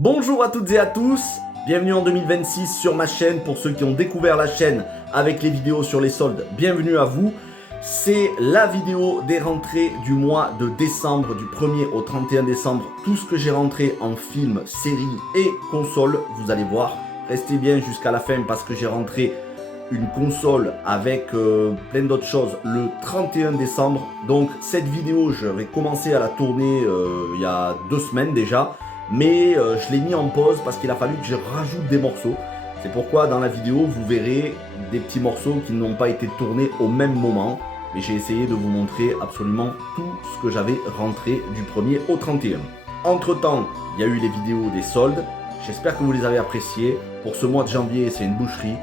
Bonjour à toutes et à tous, bienvenue en 2026 sur ma chaîne. Pour ceux qui ont découvert la chaîne avec les vidéos sur les soldes, bienvenue à vous. C'est la vidéo des rentrées du mois de décembre, du 1er au 31 décembre. Tout ce que j'ai rentré en film, série et console, vous allez voir. Restez bien jusqu'à la fin parce que j'ai rentré une console avec plein d'autres choses le 31 décembre. Donc cette vidéo, je vais commencer à la tourner il y a 2 semaines déjà. Mais je l'ai mis en pause parce qu'il a fallu que je rajoute des morceaux. C'est pourquoi dans la vidéo, vous verrez des petits morceaux qui n'ont pas été tournés au même moment. Mais j'ai essayé de vous montrer absolument tout ce que j'avais rentré du 1er au 31. Entre temps, il y a eu les vidéos des soldes. J'espère que vous les avez appréciées. Pour ce mois de janvier, c'est une boucherie.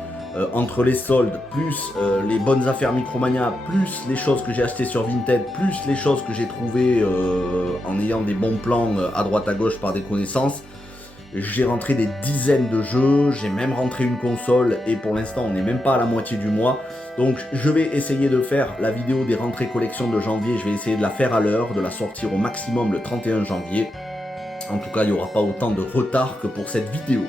Entre les soldes, plus les bonnes affaires Micromania, plus les choses que j'ai achetées sur Vinted, plus les choses que j'ai trouvées en ayant des bons plans à droite à gauche par des connaissances, j'ai rentré des dizaines de jeux, j'ai même rentré une console et pour l'instant on n'est même pas à la moitié du mois. Donc je vais essayer de faire la vidéo des rentrées collection de janvier, je vais essayer de la faire à l'heure, de la sortir au maximum le 31 janvier. En tout cas, il n'y aura pas autant de retard que pour cette vidéo.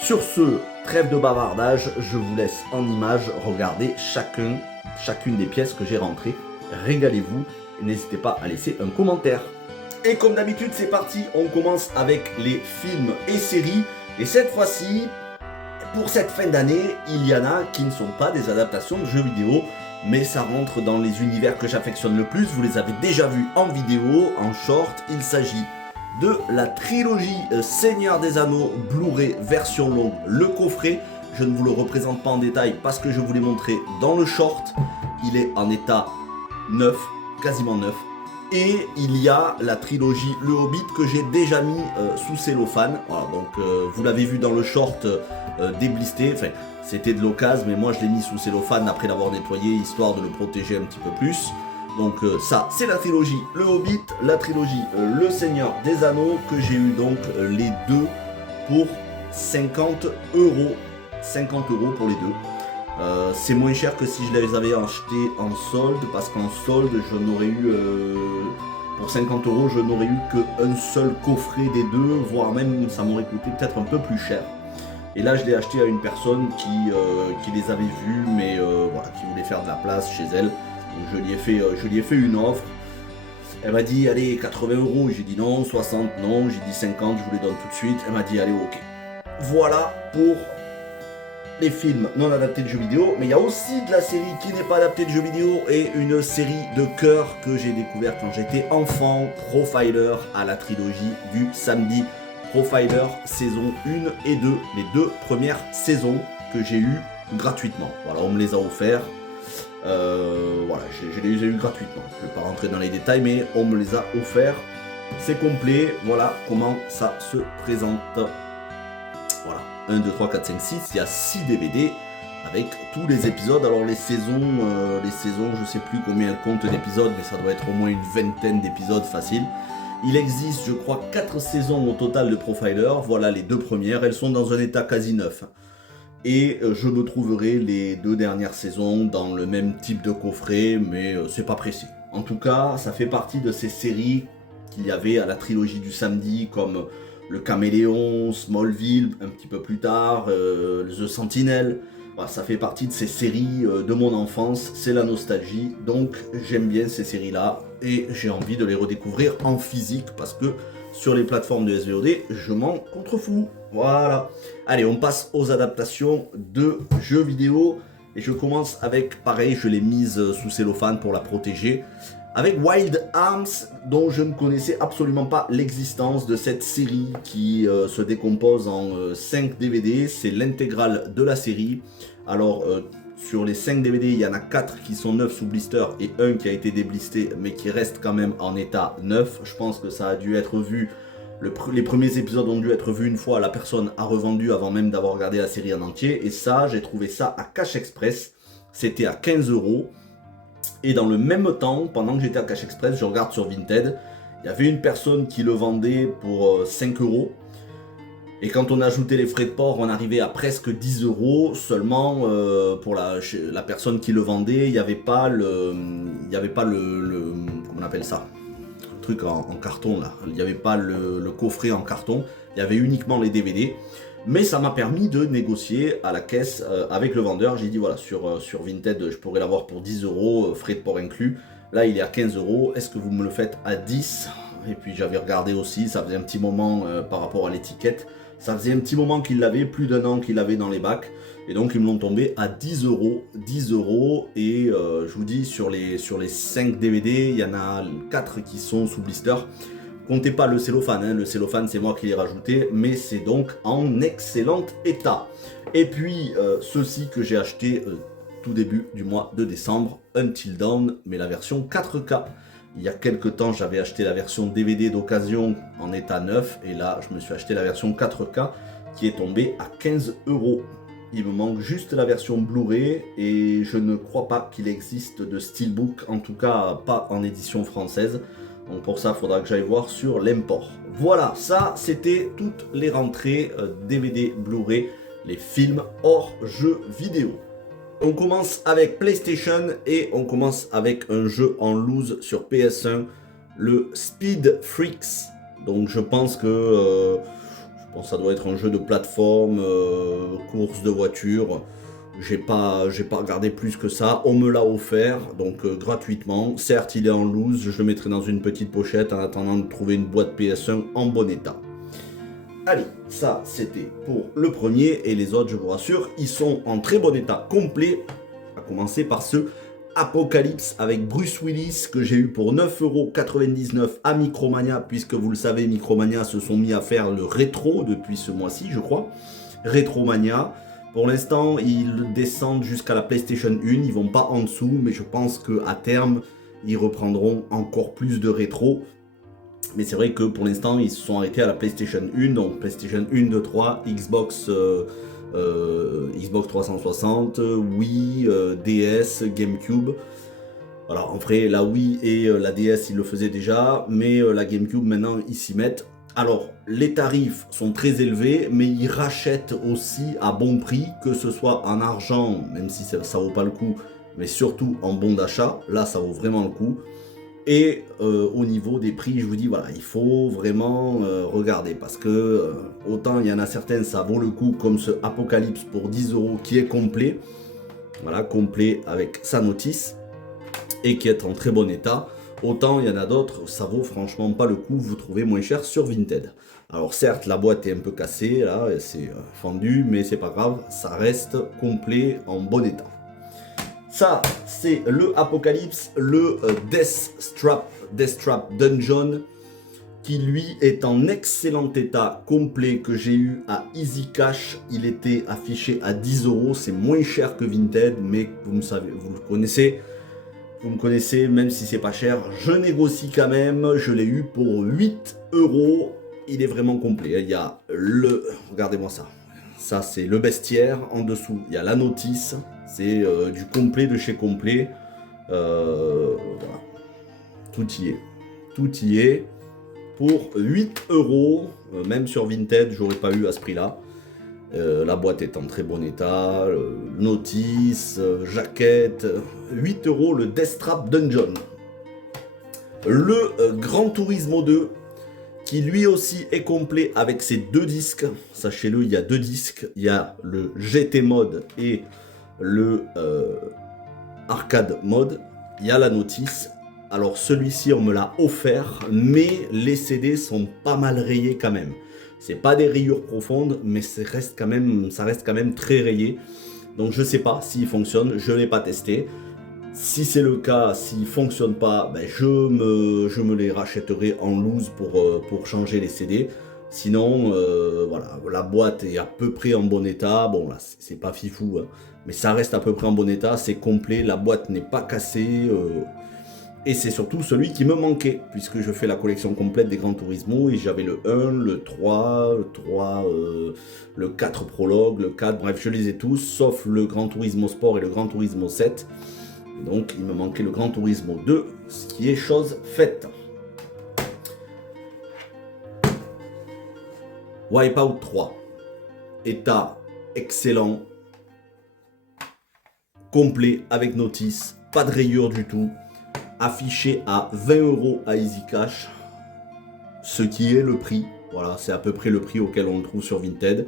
Sur ce, trêve de bavardage, je vous laisse en images regarder chacune des pièces que j'ai rentrées. Régalez-vous et n'hésitez pas à laisser un commentaire. Et comme d'habitude, c'est parti, on commence avec les films et séries. Et cette fois-ci, pour cette fin d'année, il y en a qui ne sont pas des adaptations de jeux vidéo, mais ça rentre dans les univers que j'affectionne le plus. Vous les avez déjà vus en vidéo, en short. Il s'agit de la trilogie Seigneur des Anneaux Blu-ray version longue, le coffret. Je ne vous le représente pas en détail parce que je vous l'ai montré dans le short. Il est en état neuf, quasiment neuf. Et il y a la trilogie Le Hobbit que j'ai déjà mis sous cellophane. Voilà, donc vous l'avez vu dans le short déblisté. Enfin, c'était de l'occasion, mais moi je l'ai mis sous cellophane après l'avoir nettoyé, histoire de le protéger un petit peu plus. Donc ça, c'est la trilogie Le Hobbit, la trilogie Le Seigneur des Anneaux, que j'ai eu donc les deux pour 50 euros. 50 euros pour les deux. C'est moins cher que si je les avais achetés en solde, parce qu'en solde, je n'aurais eu, pour 50 euros, je n'aurais eu qu'un seul coffret des deux, voire même ça m'aurait coûté peut-être un peu plus cher. Et là, je l'ai acheté à une personne qui les avait vus, mais voilà, qui voulait faire de la place chez elle. Donc je lui ai fait une offre. Elle m'a dit, allez, 80 euros. J'ai dit non, 60, non. J'ai dit 50, je vous les donne tout de suite. Elle m'a dit, allez, ok. Voilà pour les films non adaptés de jeux vidéo. Mais il y a aussi de la série qui n'est pas adaptée de jeux vidéo et une série de cœur que j'ai découvert quand j'étais enfant. Profiler à la trilogie du samedi. Profiler saison 1 et 2. Les deux premières saisons que j'ai eues gratuitement. Voilà, on me les a offerts. Voilà, je les ai eu gratuitement. Je ne vais pas rentrer dans les détails, mais on me les a offerts. C'est complet. Voilà comment ça se présente. Voilà. 1, 2, 3, 4, 5, 6. Il y a 6 DVD avec tous les épisodes. Alors les saisons, je sais plus combien elles comptent d'épisodes, mais ça doit être au moins une vingtaine d'épisodes facile. Il existe, je crois, 4 saisons au total de Profiler. Voilà les deux premières. Elles sont dans un état quasi neuf. Et je me trouverai les 2 dernières saisons dans le même type de coffret, mais c'est pas pressé. En tout cas, ça fait partie de ces séries qu'il y avait à la trilogie du samedi, comme Le Caméléon, Smallville, un petit peu plus tard, The Sentinel. Voilà, ça fait partie de ces séries de mon enfance, c'est la nostalgie, donc j'aime bien ces séries-là, et j'ai envie de les redécouvrir en physique, parce que sur les plateformes de SVOD, je m'en contrefous. Voilà. Allez, on passe aux adaptations de jeux vidéo. Et je commence avec, pareil, je l'ai mise sous cellophane pour la protéger. Avec Wild Arms, dont je ne connaissais absolument pas l'existence de cette série qui se décompose en 5 DVD. C'est l'intégrale de la série. Alors, sur les 5 DVD, il y en a 4 qui sont neufs sous blister et un qui a été déblisté, mais qui reste quand même en état neuf. Je pense que ça a dû être vu. Les premiers épisodes ont dû être vus une fois, la personne a revendu avant même d'avoir regardé la série en entier. Et ça, j'ai trouvé ça à Cash Express. C'était à 15 euros. Et dans le même temps, pendant que j'étais à Cash Express, je regarde sur Vinted, il y avait une personne qui le vendait pour 5 euros. Et quand on ajoutait les frais de port, on arrivait à presque 10 euros. Seulement, pour la personne qui le vendait, il n'y avait pas comment on appelle ça, truc en carton là. Il n'y avait pas le coffret en carton, il y avait uniquement les DVD. Mais ça m'a permis de négocier à la caisse avec le vendeur. J'ai dit voilà, sur Vinted, je pourrais l'avoir pour 10 euros, frais de port inclus. Là, il est à 15 euros. Est-ce que vous me le faites à 10? Et puis j'avais regardé aussi, ça faisait un petit moment par rapport à l'étiquette. Ça faisait un petit moment qu'il l'avait, plus d'un an qu'il l'avait dans les bacs. Et donc ils me l'ont tombé à 10 euros. 10 euros. Et je vous dis, sur les 5 DVD, il y en a 4 qui sont sous blister. Comptez pas le cellophane, hein. Le cellophane c'est moi qui l'ai rajouté, mais c'est donc en excellent état. Et puis ceci que j'ai acheté tout début du mois de décembre, Until Dawn, mais la version 4K. Il y a quelques temps j'avais acheté la version DVD d'occasion en état neuf, et là je me suis acheté la version 4K qui est tombée à 15 euros. Il me manque juste la version Blu-ray et je ne crois pas qu'il existe de Steelbook, en tout cas pas en édition française. Donc pour ça, il faudra que j'aille voir sur l'import. Voilà, ça c'était toutes les rentrées DVD, Blu-ray, les films hors jeux vidéo. On commence avec PlayStation et on commence avec un jeu en loose sur PS1, le Speed Freaks. Donc je pense que ça doit être un jeu de plateforme, course de voiture. J'ai pas regardé plus que ça, on me l'a offert, donc gratuitement. Certes, il est en loose, je le mettrai dans une petite pochette en attendant de trouver une boîte PS1 en bon état. Allez, ça c'était pour le premier, et les autres, je vous rassure, ils sont en très bon état complet. À commencer par ce Apocalypse avec Bruce Willis que j'ai eu pour 9,99 € à Micromania, puisque vous le savez, Micromania se sont mis à faire le rétro depuis ce mois-ci, je crois. Retromania. Pour l'instant, ils descendent jusqu'à la PlayStation 1, ils vont pas en dessous, mais je pense qu'à terme, ils reprendront encore plus de rétro. Mais c'est vrai que pour l'instant, ils se sont arrêtés à la PlayStation 1, donc PlayStation 1, 2, 3, Xbox 360, Wii, DS, GameCube. Alors en vrai, la Wii et la DS, ils le faisaient déjà, mais la GameCube, maintenant, ils s'y mettent. Alors, les tarifs sont très élevés, mais ils rachètent aussi à bon prix, que ce soit en argent, même si ça vaut pas le coup, mais surtout en bon d'achat. Là, ça vaut vraiment le coup. Et au niveau des prix, je vous dis, voilà, il faut vraiment regarder, parce que autant il y en a certaines, ça vaut le coup, comme ce Apocalypse pour 10 € qui est complet. Voilà, complet avec sa notice, et qui est en très bon état. Autant il y en a d'autres, ça vaut franchement pas le coup, vous trouvez moins cher sur Vinted. Alors certes, la boîte est un peu cassée, là, c'est fendu, mais c'est pas grave, ça reste complet, en bon état. Ça, c'est le Apocalypse, le Death Trap Dungeon, qui lui est en excellent état complet, que j'ai eu à Easy Cash. Il était affiché à 10 €, c'est moins cher que Vinted, mais vous le connaissez. Vous me connaissez, même si c'est pas cher, je négocie quand même. Je l'ai eu pour 8 €. Il est vraiment complet. Il y a le... Regardez-moi ça. Ça, c'est le bestiaire. En dessous, il y a la notice. C'est du complet de chez complet. Voilà. Tout y est. Tout y est. Pour 8 €. Même sur Vinted, j'aurais pas eu à ce prix-là. La boîte est en très bon état, notice, jaquette, 8 € le Death Trap Dungeon. Le Gran Turismo 2, qui lui aussi est complet avec ses 2 disques. Sachez-le, il y a 2 disques, il y a le GT mode et le arcade mode. Il y a la notice. Alors celui-ci on me l'a offert, mais les CD sont pas mal rayés quand même. C'est pas des rayures profondes, mais ça reste quand même très rayé. Donc je sais pas s'il fonctionne, je l'ai pas testé. Si c'est le cas, s'il fonctionne pas, ben je me les rachèterai en loose pour changer les CD. Sinon, voilà, la boîte est à peu près en bon état. Bon là, c'est pas fifou, hein, mais ça reste à peu près en bon état, c'est complet, la boîte n'est pas cassée. Et c'est surtout celui qui me manquait, puisque je fais la collection complète des Gran Turismo, et j'avais le 1, le 3, le 4 prologue, le 4, bref, je les ai tous, sauf le Gran Turismo Sport et le Gran Turismo 7. Donc il me manquait le Gran Turismo 2, ce qui est chose faite. Wipeout 3, état excellent, complet avec notice, pas de rayures du tout. Affiché à 20 € à Easy Cash, ce qui est le prix. Voilà, c'est à peu près le prix auquel on le trouve sur Vinted,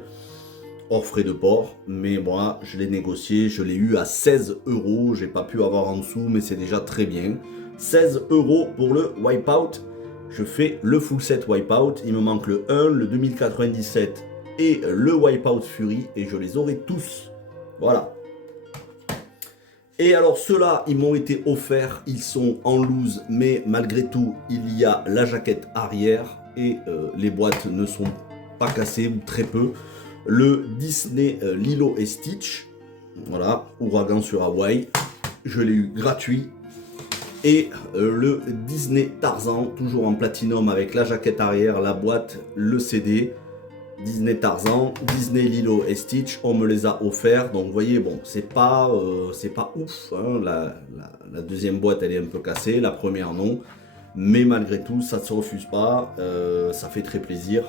hors frais de port. Mais moi, je l'ai négocié, je l'ai eu à 16 euros. J'ai pas pu avoir en dessous, mais c'est déjà très bien. 16 euros pour le Wipeout. Je fais le full set Wipeout. Il me manque le 1, le 2097 et le Wipeout Fury. Et je les aurai tous. Voilà. Et alors ceux-là, ils m'ont été offerts, ils sont en loose, mais malgré tout, il y a la jaquette arrière et les boîtes ne sont pas cassées ou très peu. Le Disney Lilo et Stitch, voilà, Ouragan sur Hawaï, je l'ai eu gratuit. Et le Disney Tarzan, toujours en platinum avec la jaquette arrière, la boîte, le CD. Disney Tarzan, Disney Lilo et Stitch, on me les a offerts. Donc vous voyez, bon, c'est pas ouf. Hein. La deuxième boîte, elle est un peu cassée, la première non. Mais malgré tout, ça ne se refuse pas. Ça fait très plaisir.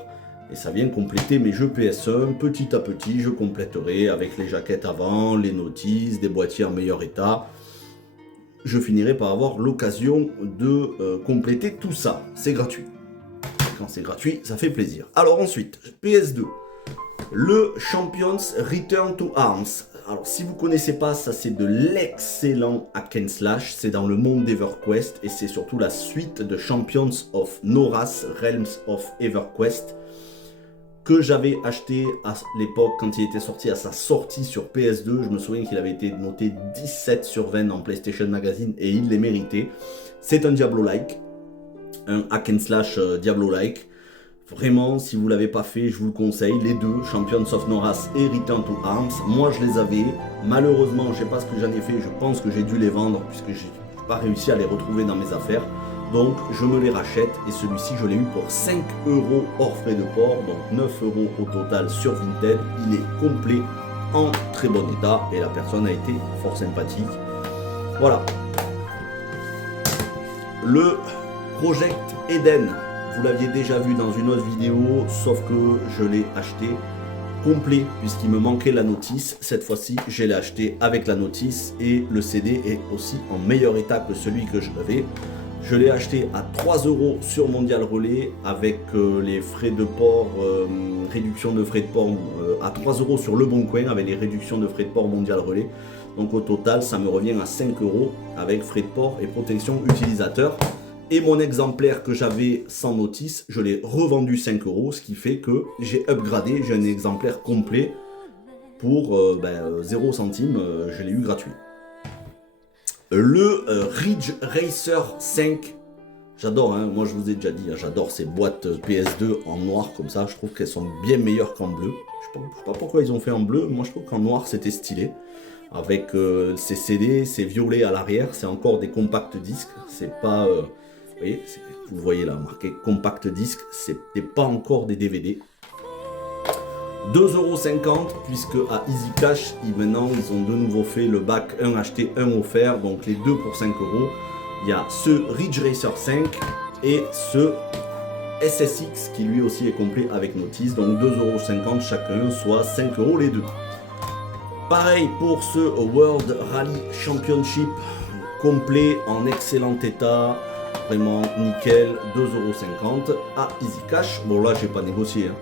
Et ça vient compléter mes jeux PS1. Petit à petit, je compléterai avec les jaquettes avant, les notices, des boîtiers en meilleur état. Je finirai par avoir l'occasion de compléter tout ça. C'est gratuit. Quand c'est gratuit, ça fait plaisir. Alors ensuite, PS2, le Champions Return to Arms. Alors si vous ne connaissez pas, ça c'est de l'excellent hack and slash. C'est dans le monde d'EverQuest et c'est surtout la suite de Champions of Noras, Realms of EverQuest, que j'avais acheté à l'époque quand il était sorti à sa sortie sur PS2. Je me souviens qu'il avait été noté 17 sur 20 dans PlayStation Magazine et il les méritait. C'est un Diablo-like. Un hack and slash Diablo-like. Vraiment, si vous ne l'avez pas fait, je vous le conseille. Les deux, Champions of Noras et Return to Arms. Moi, je les avais. Malheureusement, je ne sais pas ce que j'en ai fait. Je pense que j'ai dû les vendre puisque je n'ai pas réussi à les retrouver dans mes affaires. Donc, je me les rachète. Et celui-ci, je l'ai eu pour 5 euros hors frais de port. Donc, 9 euros au total sur Vinted. Il est complet, en très bon état. Et la personne a été fort sympathique. Voilà. Le Project Eden, vous l'aviez déjà vu dans une autre vidéo, sauf que je l'ai acheté complet puisqu'il me manquait la notice. Cette fois-ci, je l'ai acheté avec la notice et le CD est aussi en meilleur état que celui que je l'avais. Je l'ai acheté à 3 euros sur Mondial Relais avec les frais de port, réduction de frais de port à 3 euros sur Le Bon Coin avec les réductions de frais de port Mondial Relais. Donc au total, ça me revient à 5 euros avec frais de port et protection utilisateur. Et mon exemplaire que j'avais sans notice, je l'ai revendu 5 euros, ce qui fait que j'ai upgradé, j'ai un exemplaire complet pour 0 centime, je l'ai eu gratuit. Le Ridge Racer 5, j'adore, hein, moi je vous ai déjà dit, hein, j'adore ces boîtes PS2 en noir comme ça, je trouve qu'elles sont bien meilleures qu'en bleu. Je ne sais pas pourquoi ils ont fait en bleu, moi je trouve qu'en noir c'était stylé. Avec ces CD, c'est violet à l'arrière, c'est encore des compact disques, c'est pas... vous voyez là, marqué compact disque, c'était pas encore des DVD. 2,50€ puisque à Easy Cash, maintenant ils ont de nouveau fait le bac 1 acheté, 1 offert, donc les deux pour 5 euros. Il y a ce Ridge Racer 5 et ce SSX qui lui aussi est complet avec notice, donc 2,50€ chacun, soit 5 euros les deux. Pareil pour ce World Rally Championship complet en excellent état. Vraiment nickel, 2,50€ à Easy Cash. Bon là j'ai pas négocié. Hein.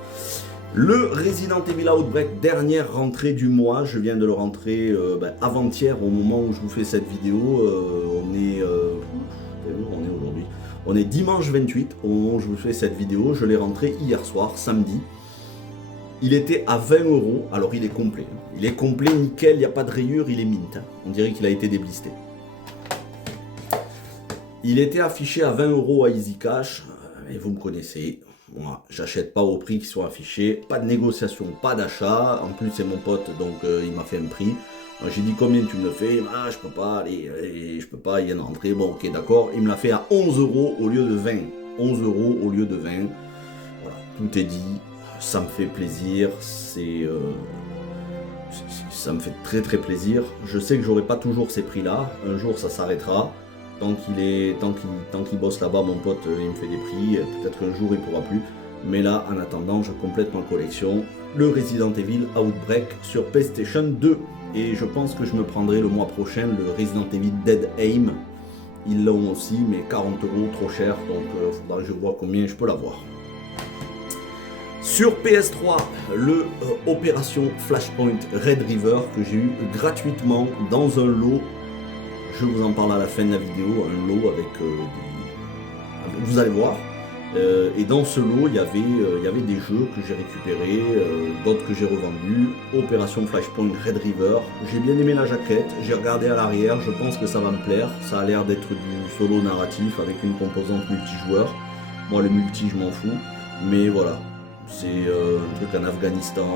Le Resident Evil Outbreak, dernière rentrée du mois. Je viens de le rentrer avant-hier au moment où je vous fais cette vidéo. On est aujourd'hui. On est dimanche 28 au moment où je vous fais cette vidéo. Je l'ai rentré hier soir, samedi. Il était à 20 €. Alors il est complet. Il est complet, nickel, il n'y a pas de rayures, il est mint. On dirait qu'il a été déblisté. Il était affiché à 20 € à Easy Cash, et vous me connaissez, moi j'achète pas au prix qui sont affichés, pas de négociation, pas d'achat, en plus c'est mon pote donc il m'a fait un prix. J'ai dit combien tu me le fais, je peux pas, allez, je peux pas, il vient de rentrer, bon ok d'accord, il me l'a fait à 11 € au lieu de 20, 11 € au lieu de 20, voilà, tout est dit, ça me fait plaisir, ça me fait très très plaisir, je sais que j'aurai pas toujours ces prix là, un jour ça s'arrêtera. Tant qu'il bosse là-bas, mon pote, il me fait des prix. Peut-être qu'un jour, il pourra plus. Mais là, en attendant, je complète ma collection. Le Resident Evil Outbreak sur PlayStation 2. Et je pense que je me prendrai le mois prochain le Resident Evil Dead Aim. Ils l'ont aussi, mais 40 €, trop cher. Donc, il faudra que je vois combien je peux l'avoir. Sur PS3, le Opération Flashpoint Red River que j'ai eu gratuitement dans un lot. Je vous en parle à la fin de la vidéo, un lot avec vous allez voir. Et dans ce lot, il y avait des jeux que j'ai récupérés, d'autres que j'ai revendus. Opération Flashpoint Red River. J'ai bien aimé la jaquette, j'ai regardé à l'arrière, je pense que ça va me plaire. Ça a l'air d'être du solo narratif avec une composante multijoueur. Moi, le multi, je m'en fous. Mais voilà, c'est un truc en Afghanistan,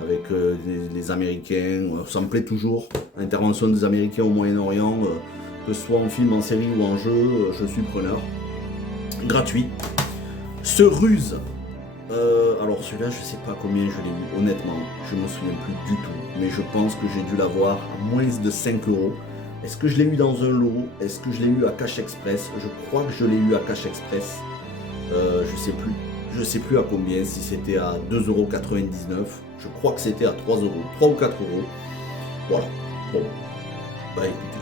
avec les Américains. Ça me plaît toujours. L'intervention des Américains au Moyen-Orient, que ce soit en film, en série ou en jeu, je suis preneur. Gratuit. Ce Ruse. Alors celui-là, je sais pas combien je l'ai eu, honnêtement, je me souviens plus du tout, mais je pense que j'ai dû l'avoir à moins de 5 €. Est-ce que je l'ai eu dans un lot? Est-ce que je l'ai eu à Cash Express? Je crois que je l'ai eu à Cash Express. Je sais plus. Je sais plus à combien, si c'était à 2,99 €. Je crois que c'était à 3 €, 3 ou 4 €. Voilà. Bon. Bah écoutez,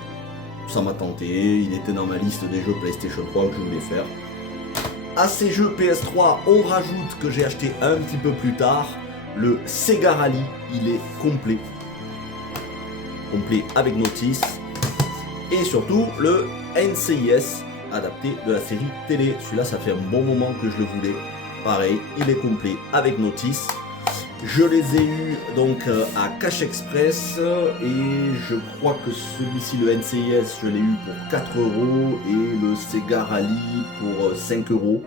ça m'a tenté, il était dans ma liste des jeux PlayStation 3 que je voulais faire. À ces jeux PS3, on rajoute que j'ai acheté un petit peu plus tard le Sega Rally. Il est complet. Complet avec notice. Et surtout le NCIS adapté de la série télé. Celui-là, ça fait un bon moment que je le voulais. Pareil, il est complet avec notice. Je les ai eus donc à Cash Express et je crois que celui-ci, le NCIS, je l'ai eu pour 4 € et le Sega Rally pour 5 €.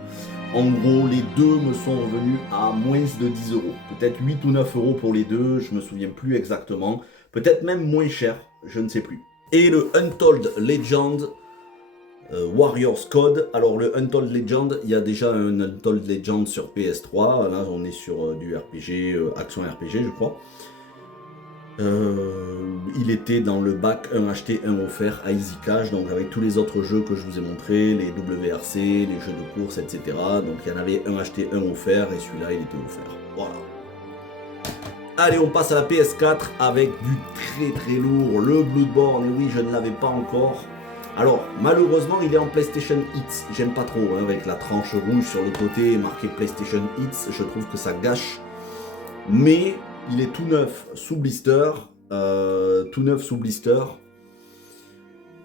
En gros, les deux me sont revenus à moins de 10 €. Peut-être 8 ou 9 € pour les deux, je me souviens plus exactement. Peut-être même moins cher, je ne sais plus. Et le Untold Legend Warriors Code. Alors le Untold Legend, il y a déjà un Untold Legend sur PS3. Là on est sur du RPG, action RPG je crois. Il était dans le bac 1 acheté 1 offert à Easy Cash, donc avec tous les autres jeux que je vous ai montrés, les WRC, les jeux de course, etc. Donc il y en avait un acheté 1 offert et celui-là il était offert. Voilà. Allez, on passe à la PS4 avec du très lourd, le Bloodborne. Et oui, je ne l'avais pas encore. Alors, malheureusement, il est en PlayStation Hits. J'aime pas trop, hein, avec la tranche rouge sur le côté marqué PlayStation Hits. Je trouve que ça gâche. Mais il est tout neuf sous blister.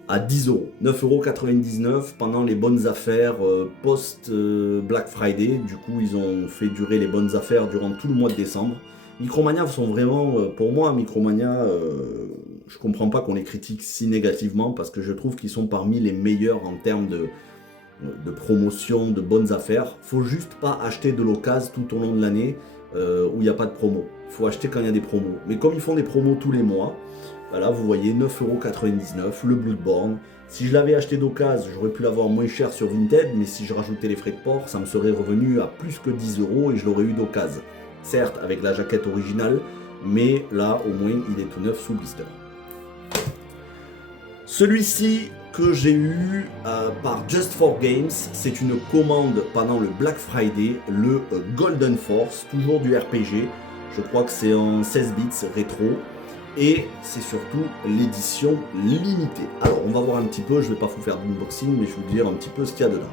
À 10 €. 9,99 € pendant les bonnes affaires post Black Friday. Du coup, ils ont fait durer les bonnes affaires durant tout le mois de décembre. Micromania sont vraiment, pour moi, Micromania, je comprends pas qu'on les critique si négativement parce que je trouve qu'ils sont parmi les meilleurs en termes de promotion, de bonnes affaires. Faut juste pas acheter de l'occasion tout au long de l'année où il n'y a pas de promo. Faut acheter quand il y a des promos. Mais comme ils font des promos tous les mois, voilà, vous voyez 9,99 €, le Bloodborne. Si je l'avais acheté d'occasion, j'aurais pu l'avoir moins cher sur Vinted, mais si je rajoutais les frais de port, ça me serait revenu à plus que 10 € et je l'aurais eu d'occasion. Certes, avec la jaquette originale, mais là, au moins, il est tout neuf sous blister. Celui-ci que j'ai eu par Just for Games, c'est une commande pendant le Black Friday, le Golden Force, toujours du RPG. Je crois que c'est en 16 bits rétro. Et c'est surtout l'édition limitée. Alors, on va voir un petit peu, je ne vais pas vous faire d'unboxing, mais je vais vous dire un petit peu ce qu'il y a dedans.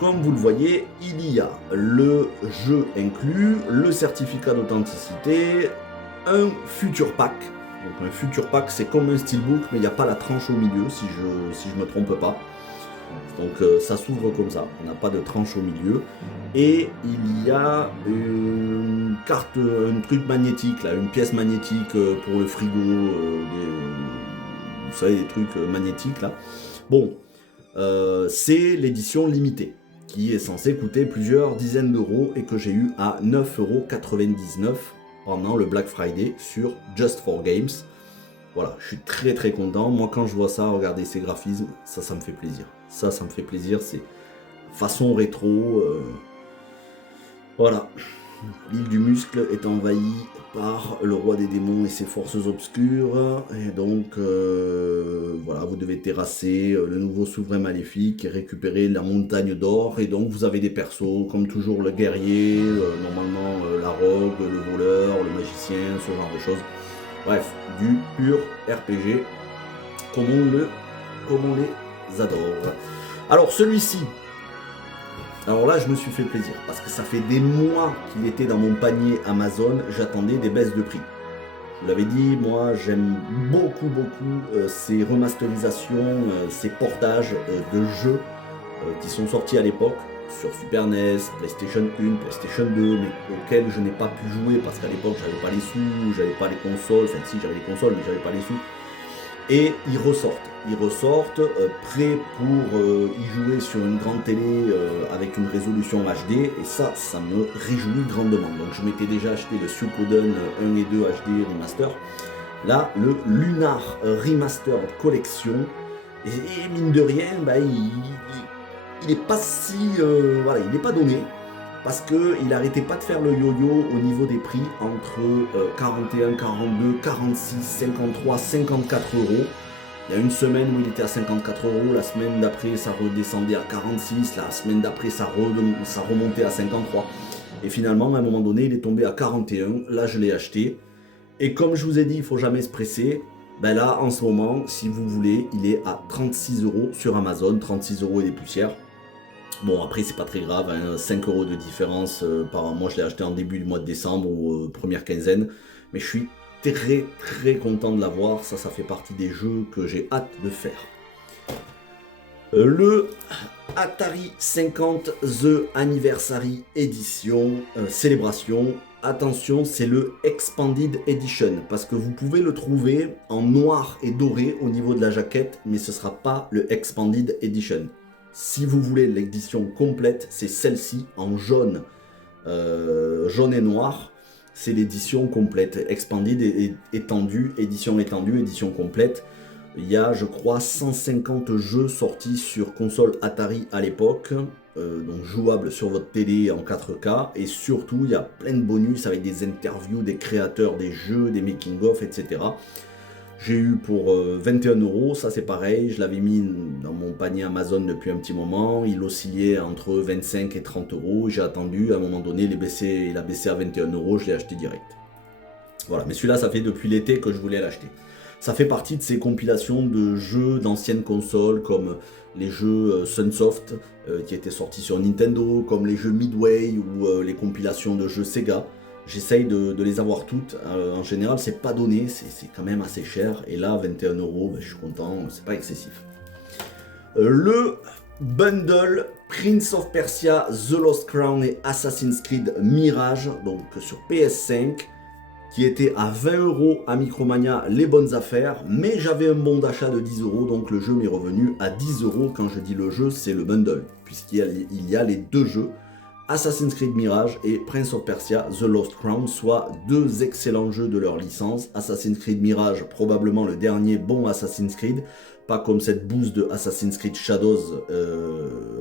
Comme vous le voyez, il y a le jeu inclus, le certificat d'authenticité, un Future Pack. Donc un Future Pack, c'est comme un Steelbook, mais il n'y a pas la tranche au milieu, si je me trompe pas. Donc ça s'ouvre comme ça, on n'a pas de tranche au milieu. Et il y a une carte, un truc magnétique, là, une pièce magnétique pour le frigo, vous savez, des trucs magnétiques là. Bon, c'est l'édition limitée, qui est censée coûter plusieurs dizaines d'euros et que j'ai eu à 9,99 € pendant le Black Friday sur Just for Games. Voilà, je suis très content. Moi, quand je vois ça, regardez ces graphismes, ça me fait plaisir. Ça me fait plaisir, c'est façon rétro. Voilà. L'île du muscle est envahie par le roi des démons et ses forces obscures. Et donc, voilà, vous devez terrasser le nouveau souverain maléfique et récupérer la montagne d'or. Et donc, vous avez des persos, comme toujours le guerrier, normalement la rogue, le voleur, le magicien, ce genre de choses. Bref, du pur RPG, comme on les adore. Alors, celui-ci, Alors là, je me suis fait plaisir, parce que ça fait des mois qu'il était dans mon panier Amazon, j'attendais des baisses de prix. Je vous l'avais dit, moi j'aime beaucoup ces remasterisations, ces portages de jeux qui sont sortis à l'époque sur Super NES, PlayStation 1, PlayStation 2, mais auxquels je n'ai pas pu jouer parce qu'à l'époque j'avais pas les sous, j'avais pas les consoles, enfin si j'avais les consoles mais j'avais pas les sous. Et ils ressortent prêts pour y jouer sur une grande télé avec une résolution HD, et ça me réjouit grandement. Donc je m'étais déjà acheté le Suikoden 1 et 2 HD Remaster. Là, le Lunar Remastered Collection, et mine de rien, bah, il est pas si... voilà, il n'est pas donné, parce qu'il n'arrêtait pas de faire le yo-yo au niveau des prix entre 41, 42, 46, 53, 54 euros. Il y a une semaine où il était à 54 euros, la semaine d'après ça redescendait à 46, la semaine d'après ça remontait à 53. Et finalement, à un moment donné, il est tombé à 41, là je l'ai acheté. Et comme je vous ai dit, il ne faut jamais se presser. Ben là, en ce moment, si vous voulez, il est à 36 euros sur Amazon, 36 euros et des poussières. Bon, après, c'est pas très grave, hein, 5 euros de différence par an. Moi, je l'ai acheté en début du mois de décembre ou première quinzaine. Mais je suis très content de l'avoir. Ça fait partie des jeux que j'ai hâte de faire. Le Atari 50 The Anniversary Edition Célébration. Attention, c'est le Expanded Edition, parce que vous pouvez le trouver en noir et doré au niveau de la jaquette, mais ce ne sera pas le Expanded Edition. Si vous voulez l'édition complète, c'est celle-ci en jaune, jaune et noir. C'est l'édition complète, Expanded et étendue, édition complète. Il y a, je crois, 150 jeux sortis sur console Atari à l'époque, donc jouables sur votre télé en 4K, et surtout, il y a plein de bonus avec des interviews des créateurs des jeux, des making-of, etc. J'ai eu pour 21 euros, ça c'est pareil, je l'avais mis dans mon panier Amazon depuis un petit moment, il oscillait entre 25 et 30 euros, j'ai attendu, à un moment donné, il a baissé à 21 euros, je l'ai acheté direct. Voilà, mais celui-là, ça fait depuis l'été que je voulais l'acheter. Ça fait partie de ces compilations de jeux d'anciennes consoles, comme les jeux Sunsoft, qui étaient sortis sur Nintendo, comme les jeux Midway, ou les compilations de jeux Sega. J'essaye de les avoir toutes. En général, c'est pas donné, c'est quand même assez cher. Et là, 21 euros, ben, je suis content, c'est pas excessif. Le bundle Prince of Persia, The Lost Crown et Assassin's Creed Mirage, donc sur PS5, qui était à 20 euros à Micromania, les bonnes affaires, mais j'avais un bon d'achat de 10 euros, donc le jeu m'est revenu à 10 euros. Quand je dis le jeu, c'est le bundle, puisqu'il y a les deux jeux, Assassin's Creed Mirage et Prince of Persia The Lost Crown, soit deux excellents jeux de leur licence. Assassin's Creed Mirage, probablement le dernier bon Assassin's Creed, pas comme cette bouse de Assassin's Creed Shadows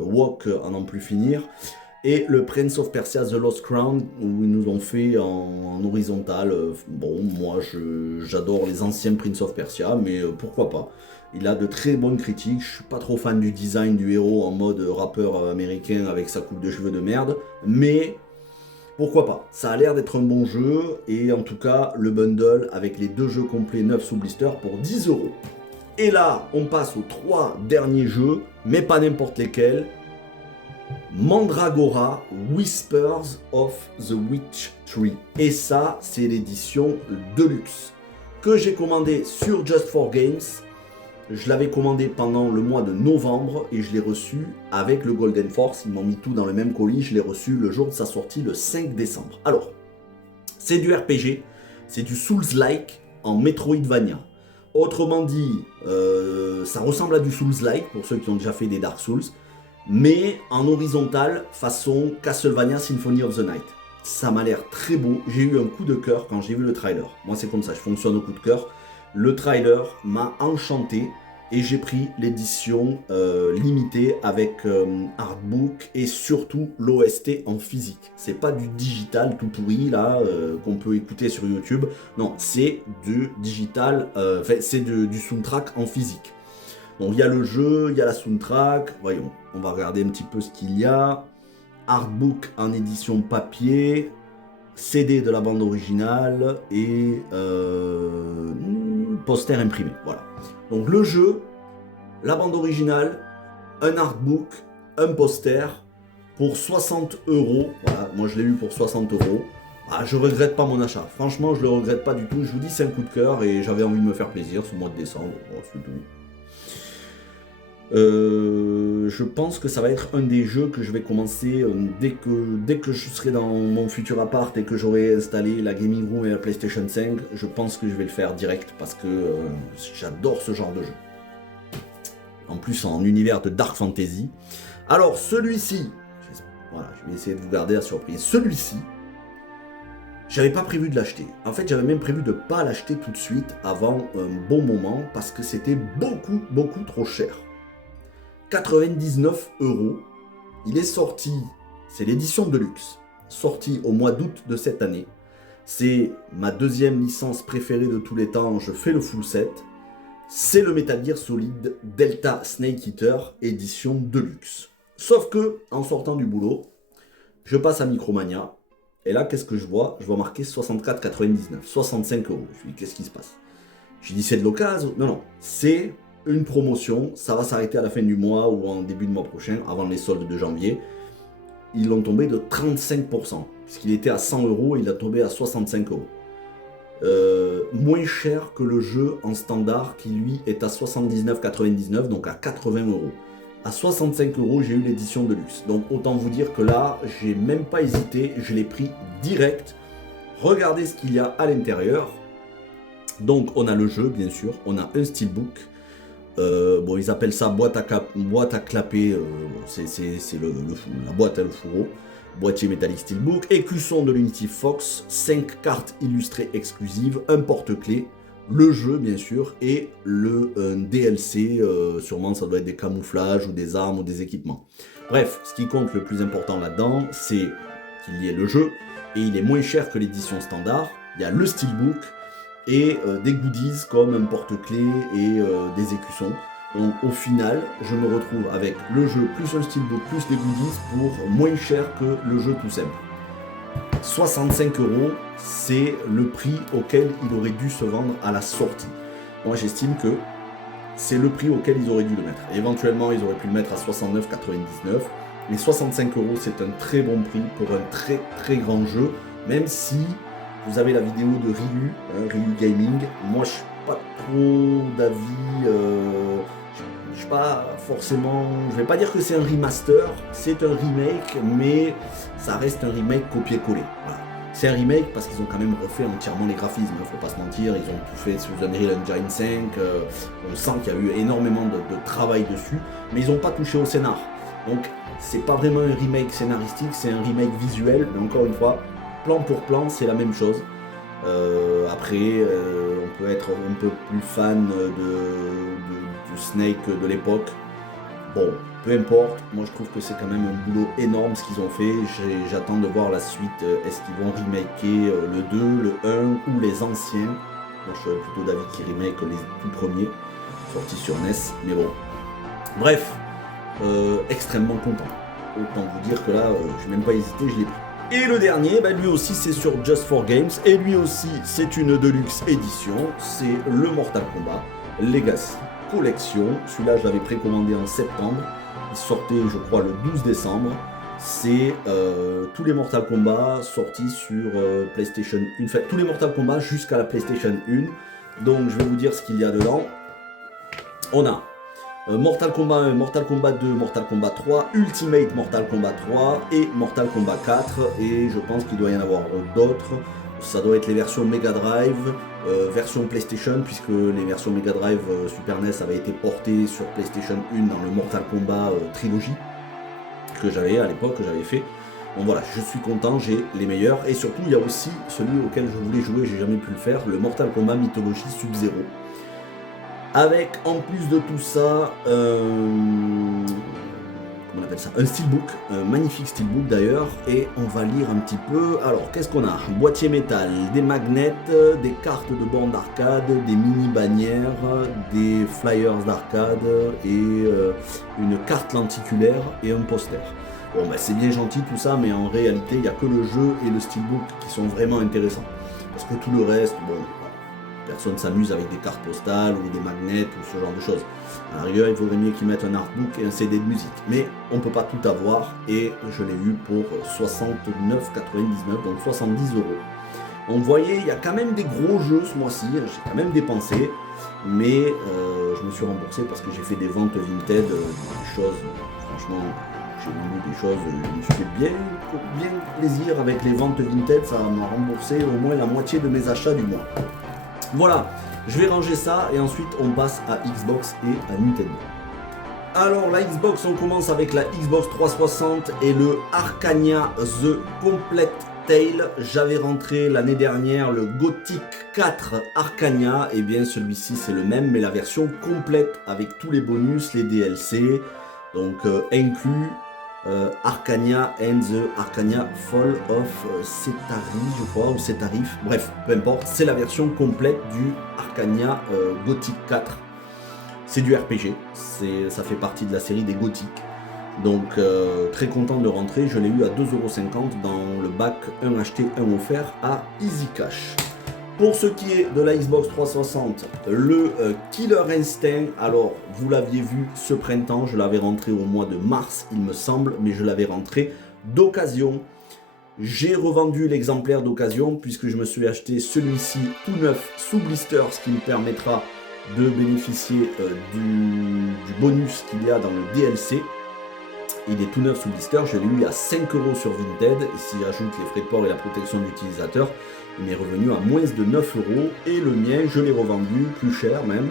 Walk à n'en plus finir. Et le Prince of Persia The Lost Crown, où ils nous ont fait en horizontal. Bon, moi j'adore les anciens Prince of Persia, mais pourquoi pas. Il a de très bonnes critiques. Je suis pas trop fan du design du héros en mode rappeur américain avec sa coupe de cheveux de merde, mais pourquoi pas. Ça a l'air d'être un bon jeu, et en tout cas le bundle avec les deux jeux complets neufs sous blister pour 10 euros. Et là, on passe aux trois derniers jeux, mais pas n'importe lesquels. Mandragora Whispers of the Witch Tree. Et ça, c'est l'édition Deluxe que j'ai commandé sur Just for Games. Je l'avais commandé pendant le mois de novembre et je l'ai reçu avec le Golden Force. Ils m'ont mis tout dans le même colis. Je l'ai reçu le jour de sa sortie, le 5 décembre. Alors, c'est du RPG, c'est du Souls-like en Metroidvania. Autrement dit, ça ressemble à du Souls-like pour ceux qui ont déjà fait des Dark Souls, mais en horizontal façon Castlevania Symphony of the Night. Ça m'a l'air très beau, j'ai eu un coup de cœur quand j'ai vu le trailer. Moi c'est comme ça, je fonctionne au coup de cœur. Le trailer m'a enchanté et j'ai pris l'édition limitée avec artbook et surtout l'OST en physique. C'est pas du digital tout pourri là qu'on peut écouter sur YouTube. Non, c'est du digital, c'est du soundtrack en physique. Donc il y a le jeu, il y a la soundtrack, voyons, on va regarder un petit peu ce qu'il y a. Artbook en édition papier, CD de la bande originale et poster imprimé, voilà. Donc le jeu, la bande originale, un artbook, un poster, pour 60 euros. Voilà, moi je l'ai eu pour 60 euros. Ah, je regrette pas mon achat. Franchement, je le regrette pas du tout. Je vous dis, c'est un coup de cœur et j'avais envie de me faire plaisir ce mois de décembre. Bon, c'est tout. Je pense que ça va être un des jeux que je vais commencer dès que je serai dans mon futur appart et que j'aurai installé la gaming room et la PlayStation 5. Je pense que je vais le faire direct parce que j'adore ce genre de jeu. En plus, en univers de Dark Fantasy. Alors, celui-ci, voilà, je vais essayer de vous garder la surprise. Celui-ci, j'avais pas prévu de l'acheter. En fait, j'avais même prévu de pas l'acheter tout de suite avant un bon moment parce que c'était beaucoup trop cher. 99 euros. Il est sorti, c'est l'édition de luxe, sorti au mois d'août de cette année. C'est ma deuxième licence préférée de tous les temps, je fais le full set. C'est le Metal Gear Solid Delta Snake Eater édition de luxe. Sauf que, en sortant du boulot, je passe à Micromania. Et là, qu'est-ce que je vois? Je vois marqué 64,99, 65 euros. Je me dis, qu'est-ce qui se passe? Je dis, c'est de l'occasion? Non, c'est une promotion. Ça va s'arrêter à la fin du mois ou en début de mois prochain, avant les soldes de janvier. Ils l'ont tombé de 35%. Puisqu'il était à 100 euros, il a tombé à 65 euros. Moins cher que le jeu en standard qui, lui, est à 79,99, donc à 80 euros. À 65 euros, j'ai eu l'édition de luxe. Donc autant vous dire que là, j'ai même pas hésité, je l'ai pris direct. Regardez ce qu'il y a à l'intérieur. Donc on a le jeu, bien sûr, on a un steelbook. Bon, ils appellent ça boîte à clapper, c'est la boîte à le fourreau. Boîtier métallique steelbook, écusson de l'Unity Fox, 5 cartes illustrées exclusives, un porte-clés, le jeu bien sûr, et le DLC, sûrement ça doit être des camouflages ou des armes ou des équipements. Bref, ce qui compte le plus important là-dedans, c'est qu'il y ait le jeu, et il est moins cher que l'édition standard. Il y a le steelbook, et des goodies comme un porte-clés et des écussons. Donc au final, je me retrouve avec le jeu plus un steelbook plus des goodies pour moins cher que le jeu tout simple. 65 euros, c'est le prix auquel il aurait dû se vendre à la sortie. Moi j'estime que c'est le prix auquel ils auraient dû le mettre. Éventuellement, ils auraient pu le mettre à 69,99. Mais 65 euros, c'est un très bon prix pour un très grand jeu. Même si vous avez la vidéo de Ryu Gaming. Moi, je suis pas trop d'avis. Je suis pas forcément. Je vais pas dire que c'est un remaster. C'est un remake, mais ça reste un remake copié-collé. Voilà. C'est un remake parce qu'ils ont quand même refait entièrement les graphismes. Il ne faut pas se mentir. Ils ont tout fait sous Unreal Engine 5. On sent qu'il y a eu énormément de travail dessus, mais ils n'ont pas touché au scénar. Donc, c'est pas vraiment un remake scénaristique, c'est un remake visuel. Mais encore une fois, plan pour plan, c'est la même chose. Après, on peut être un peu plus fan du Snake de l'époque. Bon, peu importe. Moi, je trouve que c'est quand même un boulot énorme ce qu'ils ont fait. J'attends de voir la suite. Est-ce qu'ils vont remaker le 2, le 1 ou les anciens? Moi, je suis plutôt d'avis qu'ils remake les tout premiers, sortis sur NES. Mais bon. Bref, extrêmement content. Autant vous dire que là, je n'ai même pas hésité, je l'ai pris. Et le dernier, bah lui aussi c'est sur Just for Games, et lui aussi c'est une Deluxe édition, c'est le Mortal Kombat Legacy Collection. Celui-là je l'avais précommandé en septembre, il sortait je crois le 12 décembre. C'est tous les Mortal Kombat sortis sur PlayStation 1, enfin tous les Mortal Kombat jusqu'à la PlayStation 1. Donc je vais vous dire ce qu'il y a dedans. On a Mortal Kombat 1, Mortal Kombat 2, Mortal Kombat 3, Ultimate Mortal Kombat 3 et Mortal Kombat 4. Et je pense qu'il doit y en avoir d'autres. Ça doit être les versions Mega Drive, version PlayStation, puisque les versions Mega Drive Super NES avaient été portées sur PlayStation 1 dans le Mortal Kombat Trilogy que j'avais à l'époque, que j'avais fait. Donc voilà, je suis content, j'ai les meilleurs. Et surtout, il y a aussi celui auquel je voulais jouer, j'ai jamais pu le faire, le Mortal Kombat Mythology Sub-Zero. Avec en plus de tout ça, comment on appelle ça, un steelbook, un magnifique steelbook d'ailleurs, et on va lire un petit peu. Alors qu'est-ce qu'on a? Boîtier métal, des magnets, des cartes de bornes d'arcade, des mini bannières, des flyers d'arcade et une carte lenticulaire et un poster. Bon ben c'est bien gentil tout ça, mais en réalité il n'y a que le jeu et le steelbook qui sont vraiment intéressants. Parce que tout le reste, bon, personne s'amuse avec des cartes postales ou des magnets ou ce genre de choses. À la rigueur, il vaudrait mieux qu'ils mettent un artbook et un CD de musique. Mais on ne peut pas tout avoir et je l'ai eu pour 69,99, donc 70 euros. Donc vous voyez, il y a quand même des gros jeux ce mois-ci, j'ai quand même dépensé, mais je me suis remboursé parce que j'ai fait des ventes Vinted, des choses, franchement, j'ai vendu des choses, je me suis fait bien plaisir avec les ventes Vinted, ça m'a remboursé au moins la moitié de mes achats du mois. Voilà, je vais ranger ça et ensuite on passe à Xbox et à Nintendo. Alors la Xbox, on commence avec la Xbox 360 et le Arcania The Complete Tale. J'avais rentré l'année dernière le Gothic 4 Arcania, et bien celui-ci c'est le même mais la version complète avec tous les bonus, les DLC, donc inclus Arcania and the Arcania Fall of Setari, je crois, ou Setarif, bref, peu importe, c'est la version complète du Arcania Gothic 4. C'est du RPG, ça fait partie de la série des Gothic. Donc très content de rentrer, je l'ai eu à 2,50€ dans le bac 1 acheté 1 offert à Easy Cash. Pour ce qui est de la Xbox 360, le Killer Instinct, alors vous l'aviez vu ce printemps, je l'avais rentré au mois de mars il me semble, mais je l'avais rentré d'occasion. J'ai revendu l'exemplaire d'occasion puisque je me suis acheté celui-ci tout neuf sous blister, ce qui me permettra de bénéficier du bonus qu'il y a dans le DLC. Il est tout neuf sous blister, je l'ai eu à 5€ sur Vinted, et si j'ajoute les frais de port et la protection d'utilisateur, il m'est revenu à moins de 9€, et le mien, je l'ai revendu plus cher même,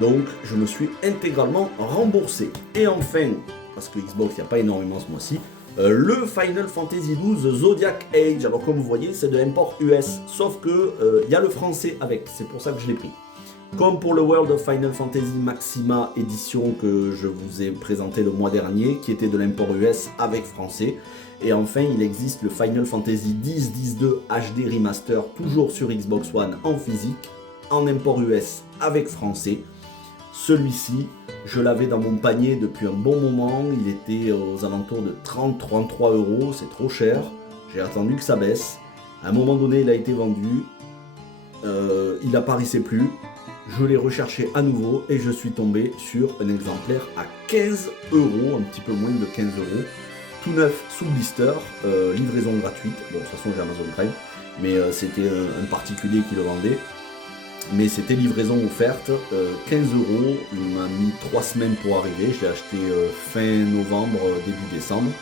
donc je me suis intégralement remboursé. Et enfin, parce que Xbox, il n'y a pas énormément ce mois-ci, le Final Fantasy XII Zodiac Age. Alors comme vous voyez, c'est de l'import US, sauf que il y a le français avec, c'est pour ça que je l'ai pris. Comme pour le World of Final Fantasy Maxima édition que je vous ai présenté le mois dernier, qui était de l'import US avec français. Et enfin, il existe le Final Fantasy X-2 HD Remaster, toujours sur Xbox One en physique, en import US avec français. Celui-ci, je l'avais dans mon panier depuis un bon moment, il était aux alentours de 30-33€, c'est trop cher. J'ai attendu que ça baisse. À un moment donné, il a été vendu, il n'apparaissait plus. Je l'ai recherché à nouveau et je suis tombé sur un exemplaire à 15€, un petit peu moins de 15€, tout neuf sous blister, livraison gratuite. Bon, de toute façon j'ai Amazon Prime, mais c'était un particulier qui le vendait. Mais c'était livraison offerte, 15€, il m'a mis 3 semaines pour arriver, je l'ai acheté fin novembre, début décembre.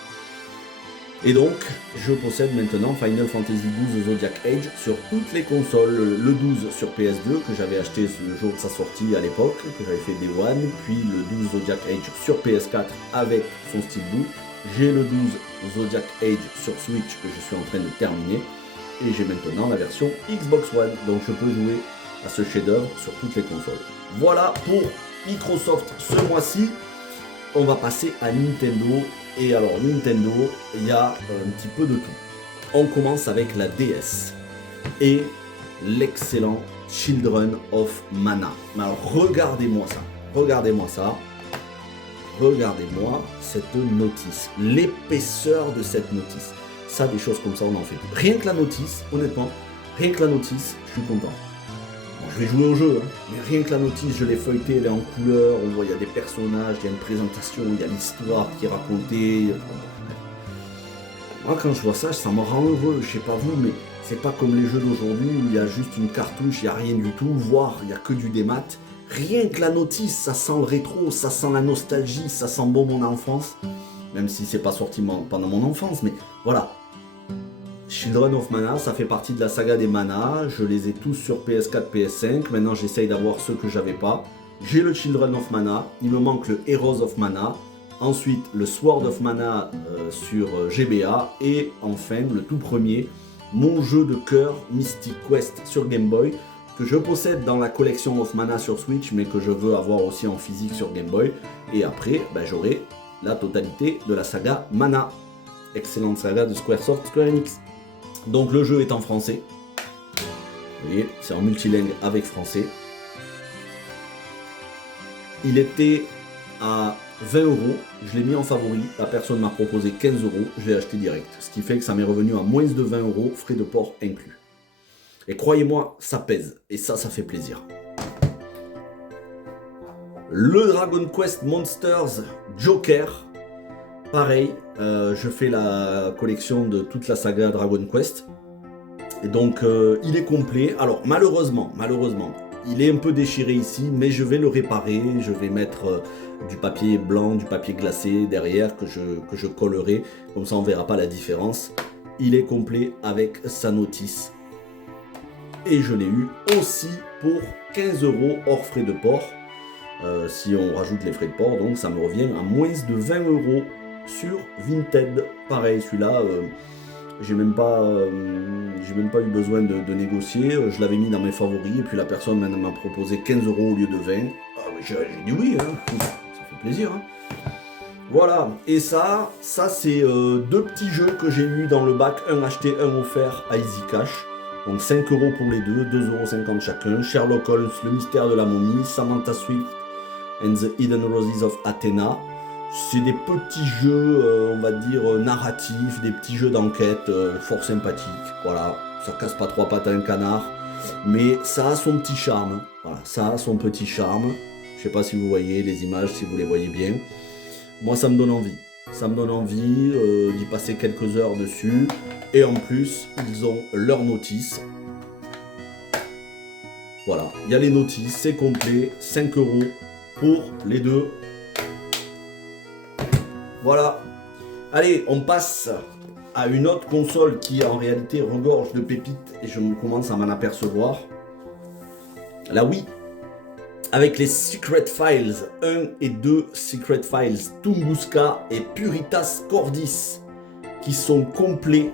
Et donc, je possède maintenant Final Fantasy XII Zodiac Age sur toutes les consoles, le 12 sur PS2 que j'avais acheté le jour de sa sortie à l'époque, que j'avais fait Day One, puis le 12 Zodiac Age sur PS4 avec son steelbook. J'ai le 12 Zodiac Age sur Switch que je suis en train de terminer, et j'ai maintenant la version Xbox One, donc je peux jouer à ce chef-d'œuvre sur toutes les consoles. Voilà pour Microsoft ce mois-ci. On va passer à Nintendo. Et alors Nintendo, il y a un petit peu de tout. On commence avec la DS et l'excellent Children of Mana. Alors regardez-moi ça, regardez-moi ça, regardez-moi cette notice, l'épaisseur de cette notice. Ça, des choses comme ça, on en fait plus. Rien que la notice, honnêtement, rien que la notice, je suis content. Je vais jouer au jeu, hein. Mais rien que la notice, je l'ai feuilletée, elle est en couleur, on voit il y a des personnages, il y a une présentation, il y a l'histoire qui est racontée. Moi quand je vois ça me rend heureux, je sais pas vous, mais c'est pas comme les jeux d'aujourd'hui où il y a juste une cartouche, il n'y a rien du tout, voire il n'y a que du démat. Rien que la notice, ça sent le rétro, ça sent la nostalgie, ça sent bon mon enfance. Même si c'est pas sorti pendant mon enfance, mais voilà. Children of Mana, ça fait partie de la saga des Mana, je les ai tous sur PS4, PS5, maintenant j'essaye d'avoir ceux que j'avais pas. J'ai le Children of Mana, il me manque le Heroes of Mana, ensuite le Sword of Mana sur GBA, et enfin le tout premier, mon jeu de cœur Mystic Quest sur Game Boy, que je possède dans la collection of Mana sur Switch, mais que je veux avoir aussi en physique sur Game Boy, et après j'aurai la totalité de la saga Mana. Excellente saga de Squaresoft, Square Enix. Donc le jeu est en français, vous voyez, c'est en multilingue avec français. Il était à 20€, je l'ai mis en favori, la personne m'a proposé 15€, je l'ai acheté direct. Ce qui fait que ça m'est revenu à moins de 20€, frais de port inclus. Et croyez-moi, ça pèse. Et ça fait plaisir. Le Dragon Quest Monsters Joker. Pareil, je fais la collection de toute la saga Dragon Quest. Et donc, il est complet. Alors, malheureusement, il est un peu déchiré ici, mais je vais le réparer. Je vais mettre du papier blanc, du papier glacé derrière que je collerai. Comme ça, on ne verra pas la différence. Il est complet avec sa notice. Et je l'ai eu aussi pour 15 € hors frais de port. Si on rajoute les frais de port, donc ça me revient à moins de 20 € sur Vinted. Pareil, celui-là, j'ai même pas eu besoin de négocier. Je l'avais mis dans mes favoris et puis la personne m'a proposé 15 € au lieu de 20. Ah, j'ai dit oui, hein. Ça fait plaisir. Hein. Voilà, et ça c'est deux petits jeux que j'ai eu dans le bac, un acheté, un offert à Easy Cash. Donc 5 € pour les deux, 2,50 € chacun. Sherlock Holmes, le mystère de la momie, Samantha Swift and the Hidden Roses of Athena. C'est des petits jeux, on va dire, narratifs, des petits jeux d'enquête, fort sympathiques. Voilà, ça casse pas trois pattes à un canard, mais ça a son petit charme. Voilà, ça a son petit charme. Je sais pas si vous voyez les images, si vous les voyez bien. Moi, ça me donne envie. Ça me donne envie d'y passer quelques heures dessus. Et en plus, ils ont leur notice. Voilà, il y a les notices, c'est complet, 5 € pour les deux. Voilà. Allez, on passe à une autre console qui en réalité regorge de pépites et je commence à m'en apercevoir. La Wii. Avec les Secret Files 1 et 2, Secret Files Tunguska et Puritas Cordis qui sont complets.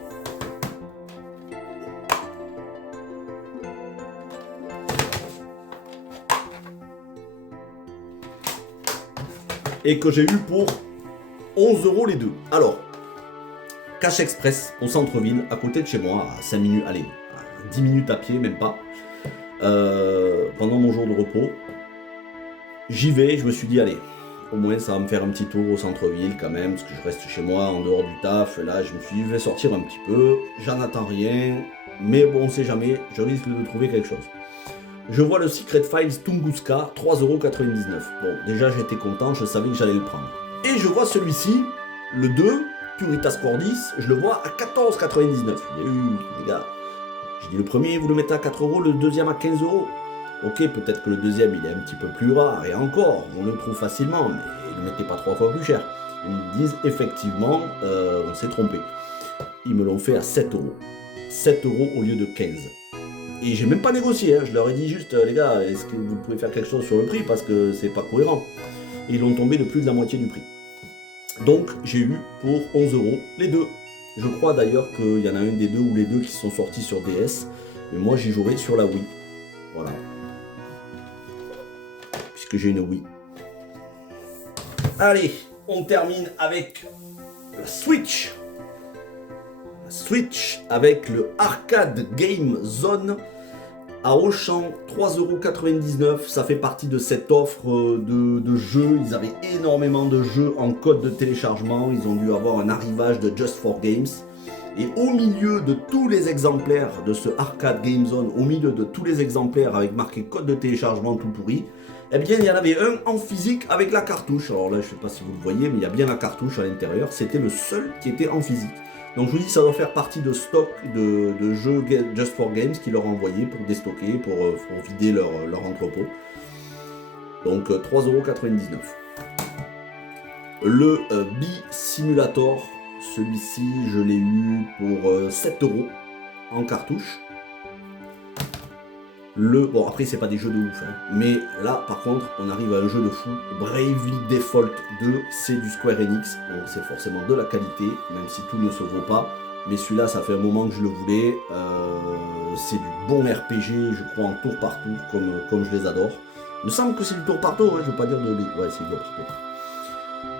Et que j'ai eu pour 11 € les deux. Alors, Cash Express au centre-ville, à côté de chez moi, à 5 minutes, allez, 10 minutes à pied, même pas, pendant mon jour de repos. J'y vais, je me suis dit, allez, au moins ça va me faire un petit tour au centre-ville quand même, parce que je reste chez moi en dehors du taf. Là, je me suis dit, je vais sortir un petit peu, j'en attends rien, mais bon, on sait jamais, je risque de trouver quelque chose. Je vois le Secret Files Tunguska, 3,99 €. Bon, déjà j'étais content, je savais que j'allais le prendre. Et je vois celui-ci, le 2, Puritas Cordis, je le vois à 14,99 €. Les gars, j'ai dit le premier, vous le mettez à 4 €, le deuxième à 15 €. Ok, peut-être que le deuxième, il est un petit peu plus rare, et encore, on le trouve facilement, mais ne le mettez pas 3 fois plus cher. Ils me disent, effectivement, on s'est trompé. Ils me l'ont fait à 7 €. 7 € au lieu de 15 €. Et j'ai même pas négocié, hein. Je leur ai dit juste, les gars, est-ce que vous pouvez faire quelque chose sur le prix parce que c'est pas cohérent. Et ils l'ont tombé de plus de la moitié du prix. Donc j'ai eu pour 11 € les deux. Je crois d'ailleurs qu'il y en a un des deux ou les deux qui sont sortis sur DS. Mais moi j'y jouerai sur la Wii. Voilà. Puisque j'ai une Wii. Allez, on termine avec la Switch. La Switch avec le Arcade Game Zone à Auchan, 3,99 €. Ça fait partie de cette offre de jeux. Ils avaient énormément de jeux en code de téléchargement. Ils ont dû avoir un arrivage de Just for Games. Et au milieu de tous les exemplaires de ce Arcade Game Zone, au milieu de tous les exemplaires avec marqué code de téléchargement tout pourri, eh bien il y en avait un en physique avec la cartouche. Alors là, je ne sais pas si vous le voyez, mais il y a bien la cartouche à l'intérieur. C'était le seul qui était en physique. Donc je vous dis, ça doit faire partie de stock de jeux Just for Games qui leur ont envoyé pour déstocker, pour vider leur entrepôt. Donc 3,99 €. Le Bee Simulator, celui-ci je l'ai eu pour 7 € en cartouche. Bon après c'est pas des jeux de ouf, hein. Mais là par contre on arrive à un jeu de fou. Bravely Default 2, c'est du Square Enix, donc c'est forcément de la qualité, même si tout ne se vaut pas. Mais celui-là ça fait un moment que je le voulais. C'est du bon RPG, je crois en tour par tour, comme je les adore. Il me semble que c'est du tour par tour, hein, je veux pas dire de... Ouais, c'est du tour par tour.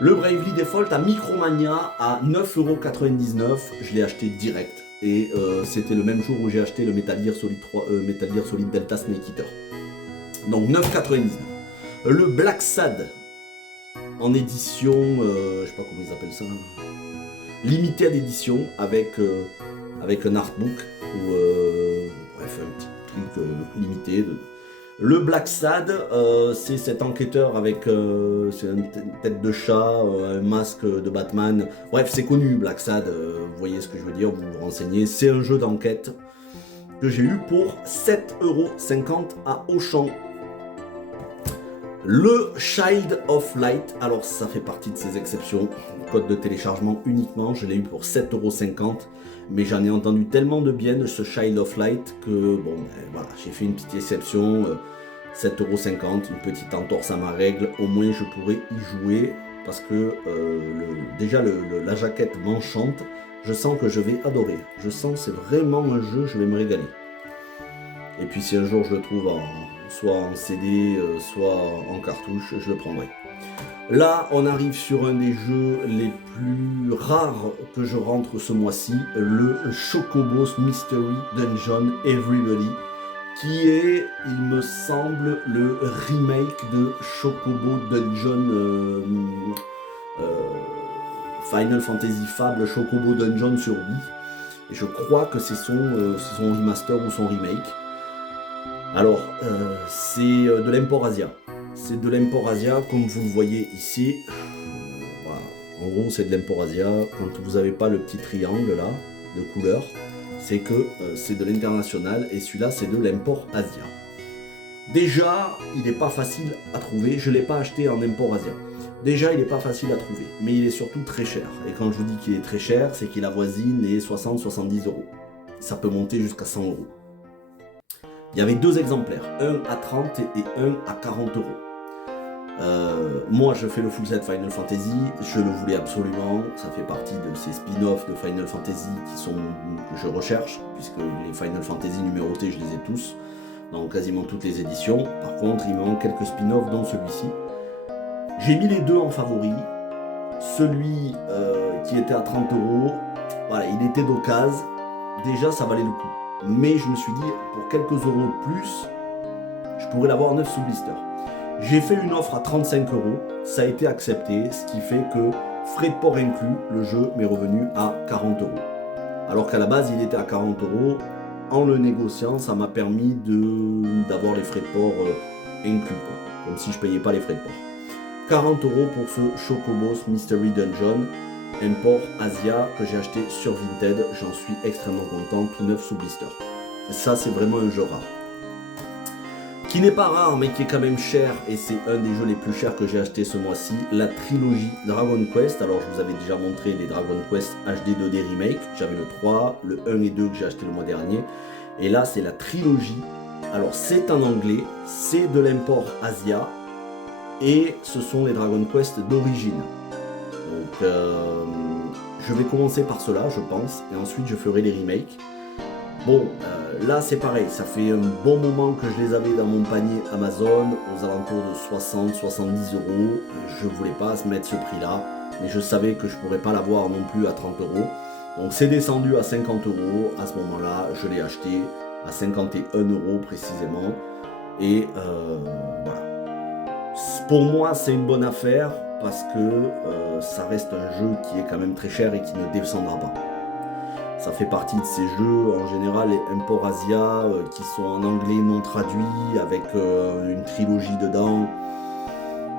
Le Bravely Default à Micromania à 9,99 €, je l'ai acheté direct. Et c'était le même jour où j'ai acheté le Metal Gear Solid 3, Metal Gear Solid Delta Snake Eater. Donc 9,99 €. Le Black Sad en édition, je sais pas comment ils appellent ça, limited édition avec un artbook ou bref un petit truc limité. Le Black Sad, c'est cet enquêteur avec c'est une tête de chat, un masque de Batman. Bref, c'est connu, Black Sad, vous voyez ce que je veux dire, vous vous renseignez. C'est un jeu d'enquête que j'ai eu pour 7,50€ à Auchan. Le Child of Light, alors ça fait partie de ces exceptions, code de téléchargement uniquement, je l'ai eu pour 7,50€, mais j'en ai entendu tellement de bien de ce Child of Light que bon, voilà, j'ai fait une petite exception, 7,50€, une petite entorse à ma règle, au moins je pourrais y jouer, parce que déjà la jaquette m'enchante, je sens que je vais adorer, je sens que c'est vraiment un jeu, je vais me régaler. Et puis si un jour je le trouve soit en CD, soit en cartouche, je le prendrai. Là, on arrive sur un des jeux les plus rares que je rentre ce mois-ci, le Chocobos Mystery Dungeon Everybody, qui est, il me semble, le remake de Chocobo Dungeon Final Fantasy Fable Chocobo Dungeon sur Wii. Et je crois que c'est son remaster ou son remake. Alors, c'est de l'import Asia. C'est de l'import Asia, comme vous le voyez ici. Voilà. En gros, c'est de l'import Asia. Quand vous n'avez pas le petit triangle là, de couleur, c'est que c'est de l'international. Et celui-là, c'est de l'import Asia. Déjà, il n'est pas facile à trouver. Je ne l'ai pas acheté en import Asia. Déjà, il n'est pas facile à trouver. Mais il est surtout très cher. Et quand je vous dis qu'il est très cher, c'est qu'il avoisine les 60-70€. Ça peut monter jusqu'à 100€. Il y avait deux exemplaires, un à 30 et un à 40€. Moi, je fais le full set Final Fantasy, je le voulais absolument. Ça fait partie de ces spin-offs de Final Fantasy que je recherche, puisque les Final Fantasy numérotés, je les ai tous, dans quasiment toutes les éditions. Par contre, il me manque quelques spin-offs, dont celui-ci. J'ai mis les deux en favori. Celui qui était à 30€, voilà, il était d'occasion. Déjà, ça valait le coup. Mais je me suis dit, pour quelques euros de plus, je pourrais l'avoir en 9 sous blister. J'ai fait une offre à 35€, ça a été accepté, ce qui fait que, frais de port inclus, le jeu m'est revenu à 40€. Alors qu'à la base, il était à 40€, en le négociant, ça m'a permis d'avoir les frais de port inclus, quoi. Comme si je ne payais pas les frais de port. 40€ pour ce Chocobos Mystery Dungeon. Import Asia que j'ai acheté sur Vinted, j'en suis extrêmement content, tout neuf sous blister. Ça, c'est vraiment un jeu rare. Qui n'est pas rare, mais qui est quand même cher, et c'est un des jeux les plus chers que j'ai acheté ce mois-ci, la trilogie Dragon Quest. Alors, je vous avais déjà montré les Dragon Quest HD 2D Remake, j'avais le 3, le 1 et 2 que j'ai acheté le mois dernier, et là, c'est la trilogie. Alors, c'est en anglais, c'est de l'import Asia, et ce sont les Dragon Quest d'origine. Donc, je vais commencer par cela, je pense, et ensuite je ferai les remakes. Bon, là c'est pareil, ça fait un bon moment que je les avais dans mon panier Amazon, aux alentours de 60-70€. Je voulais pas mettre ce prix-là, mais je savais que je pourrais pas l'avoir non plus à 30€. Donc c'est descendu à 50€, à ce moment-là, je l'ai acheté à 51€ précisément. Et voilà. Pour moi, c'est une bonne affaire, parce que ça reste un jeu qui est quand même très cher et qui ne descendra pas. Ça fait partie de ces jeux, en général, les import Asia, qui sont en anglais non traduits, avec une trilogie dedans.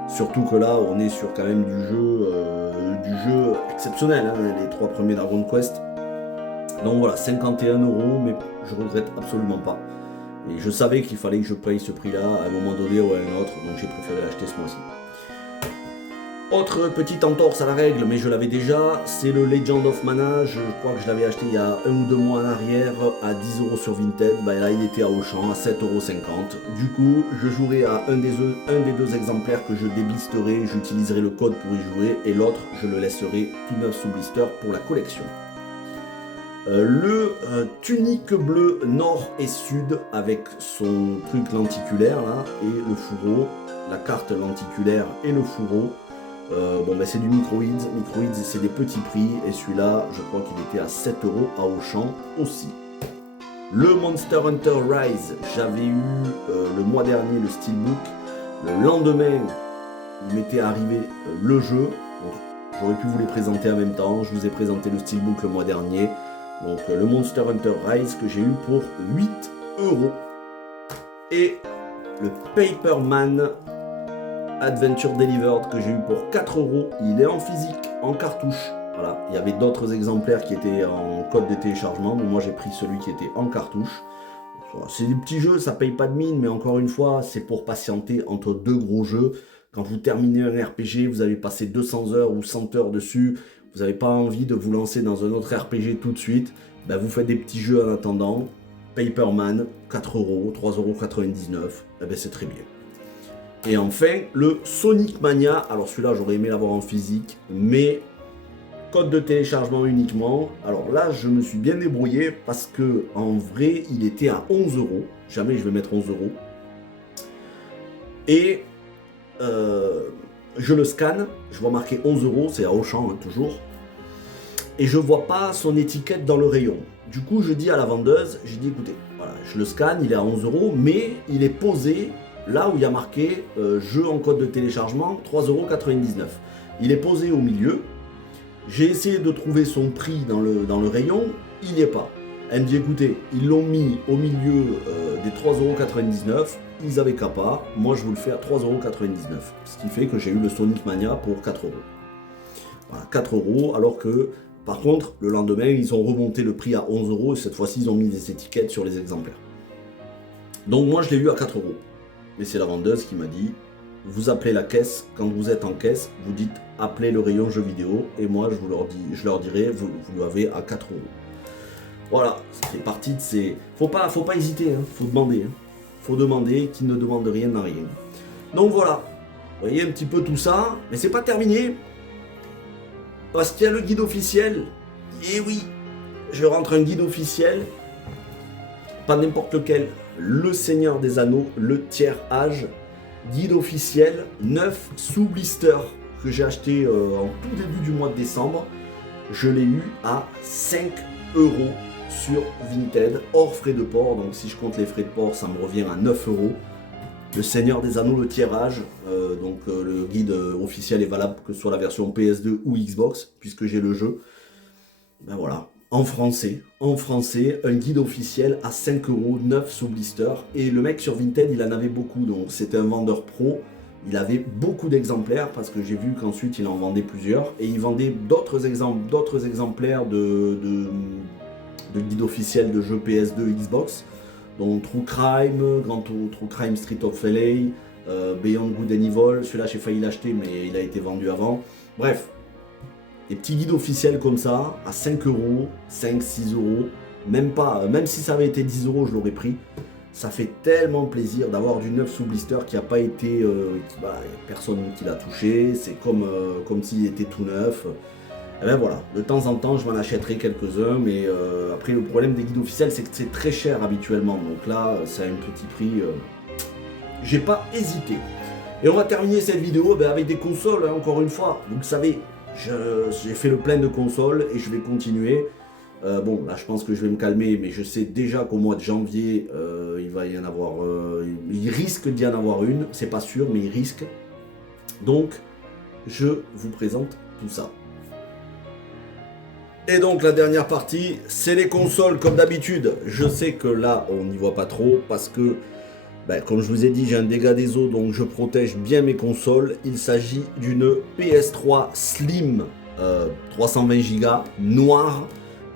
Surtout que là, on est sur quand même du jeu exceptionnel, hein, les 3 premiers Dragon Quest. Donc voilà, 51€, mais je regrette absolument pas. Et je savais qu'il fallait que je paye ce prix-là à un moment donné ou à un autre, donc j'ai préféré l'acheter ce mois-ci. Autre petite entorse à la règle, mais je l'avais déjà, c'est le Legend of Mana. Je crois que je l'avais acheté il y a 1 ou 2 mois en arrière à 10€ sur Vinted. Bah là, il était à Auchan à 7,50€. Du coup, je jouerai à un des deux exemplaires que je déblisterai. J'utiliserai le code pour y jouer, et l'autre, je le laisserai tout neuf sous blister pour la collection. Le tunique bleu nord et sud avec son truc lenticulaire là et le fourreau, la carte lenticulaire et le fourreau. Bon ben c'est du Microids, c'est des petits prix, et celui-là je crois qu'il était à 7€ à Auchan aussi. Le Monster Hunter Rise, j'avais eu le mois dernier le steelbook, le lendemain il m'était arrivé le jeu, j'aurais pu vous les présenter en même temps, je vous ai présenté le steelbook le mois dernier. Donc le Monster Hunter Rise que j'ai eu pour 8€. et le Paperman Adventure Delivered que j'ai eu pour 4 €. Il est en physique, en cartouche. Voilà, il y avait d'autres exemplaires qui étaient en code de téléchargement, mais moi j'ai pris celui qui était en cartouche. C'est des petits jeux, ça paye pas de mine, mais encore une fois, c'est pour patienter entre deux gros jeux. Quand vous terminez un RPG, vous avez passé 200 heures ou 100 heures dessus, vous n'avez pas envie de vous lancer dans un autre RPG tout de suite, ben vous faites des petits jeux en attendant. Paperman, 4 €, 3,99 €, eh ben c'est très bien. Et enfin, le Sonic Mania. Alors celui-là, j'aurais aimé l'avoir en physique, mais code de téléchargement uniquement. Alors là, je me suis bien débrouillé parce que en vrai, il était à 11 €. Jamais je vais mettre 11 €. Et je le scanne, je vois marqué 11 €, c'est à Auchan hein, toujours. Et je vois pas son étiquette dans le rayon. Du coup, je dis à la vendeuse, j'ai dit écoutez, voilà, je le scanne, il est à 11 €, mais il est posé là où il y a marqué jeu en code de téléchargement, 3,99 €. Il est posé au milieu. J'ai essayé de trouver son prix dans le rayon, il n'y est pas. Elle me dit écoutez, ils l'ont mis au milieu des 3,99 €, ils avaient qu'à pas, moi je vous le fais à 3,99 €. Ce qui fait que j'ai eu le Sonic Mania pour 4 €. Voilà, 4 €, alors que par contre, le lendemain, ils ont remonté le prix à 11 € et cette fois-ci, ils ont mis des étiquettes sur les exemplaires. Donc moi, je l'ai eu à 4 €. Mais c'est la vendeuse qui m'a dit, vous appelez la caisse, quand vous êtes en caisse, vous dites appelez le rayon jeux vidéo et moi, je leur dirai, vous l'avez à 4 €. Voilà, ça fait partie de ces... Faut pas hésiter, hein, faut demander. Hein. Faut demander, qui ne demande rien n'a rien. Donc voilà, vous voyez un petit peu tout ça, mais c'est pas terminé. Parce qu'il y a le guide officiel. Et oui, je rentre un guide officiel. Pas n'importe lequel. Le Seigneur des Anneaux, le tiers âge. Guide officiel, 9 sous blister que j'ai acheté en tout début du mois de décembre. Je l'ai eu à 5 € sur Vinted, hors frais de port. Donc si je compte les frais de port, ça me revient à 9 €. Le Seigneur des Anneaux, le tirage, le guide officiel est valable que ce soit la version PS2 ou Xbox, puisque j'ai le jeu. Ben voilà, en français, un guide officiel à 5 €, 9 sous blister. Et le mec sur Vinted, il en avait beaucoup, donc c'était un vendeur pro. Il avait beaucoup d'exemplaires, parce que j'ai vu qu'ensuite il en vendait plusieurs. Et il vendait d'autres exemplaires de guide officiel de jeux PS2 Xbox. Donc True Crime, True Crime Street of LA, Beyond Good and Evil, celui-là j'ai failli l'acheter mais il a été vendu avant. Bref, des petits guides officiels comme ça, à 5 €, 5, 6 €, même si ça avait été 10 € je l'aurais pris. Ça fait tellement plaisir d'avoir du neuf sous blister qui n'a pas été, personne qui l'a touché, c'est comme s'il était tout neuf. Et ben voilà, de temps en temps je m'en achèterai quelques-uns, mais après le problème des guides officiels c'est que c'est très cher habituellement, donc là ça a un petit prix, j'ai pas hésité. Et on va terminer cette vidéo avec des consoles, hein, encore une fois, vous le savez, j'ai fait le plein de consoles et je vais continuer. Bon là je pense que je vais me calmer, mais je sais déjà qu'au mois de janvier il va y en avoir, il risque d'y en avoir une, c'est pas sûr mais il risque, donc je vous présente tout ça. Et donc la dernière partie, c'est les consoles comme d'habitude. Je sais que là, on n'y voit pas trop parce que, comme je vous ai dit, j'ai un dégât des eaux, donc je protège bien mes consoles. Il s'agit d'une PS3 Slim 320 Go noire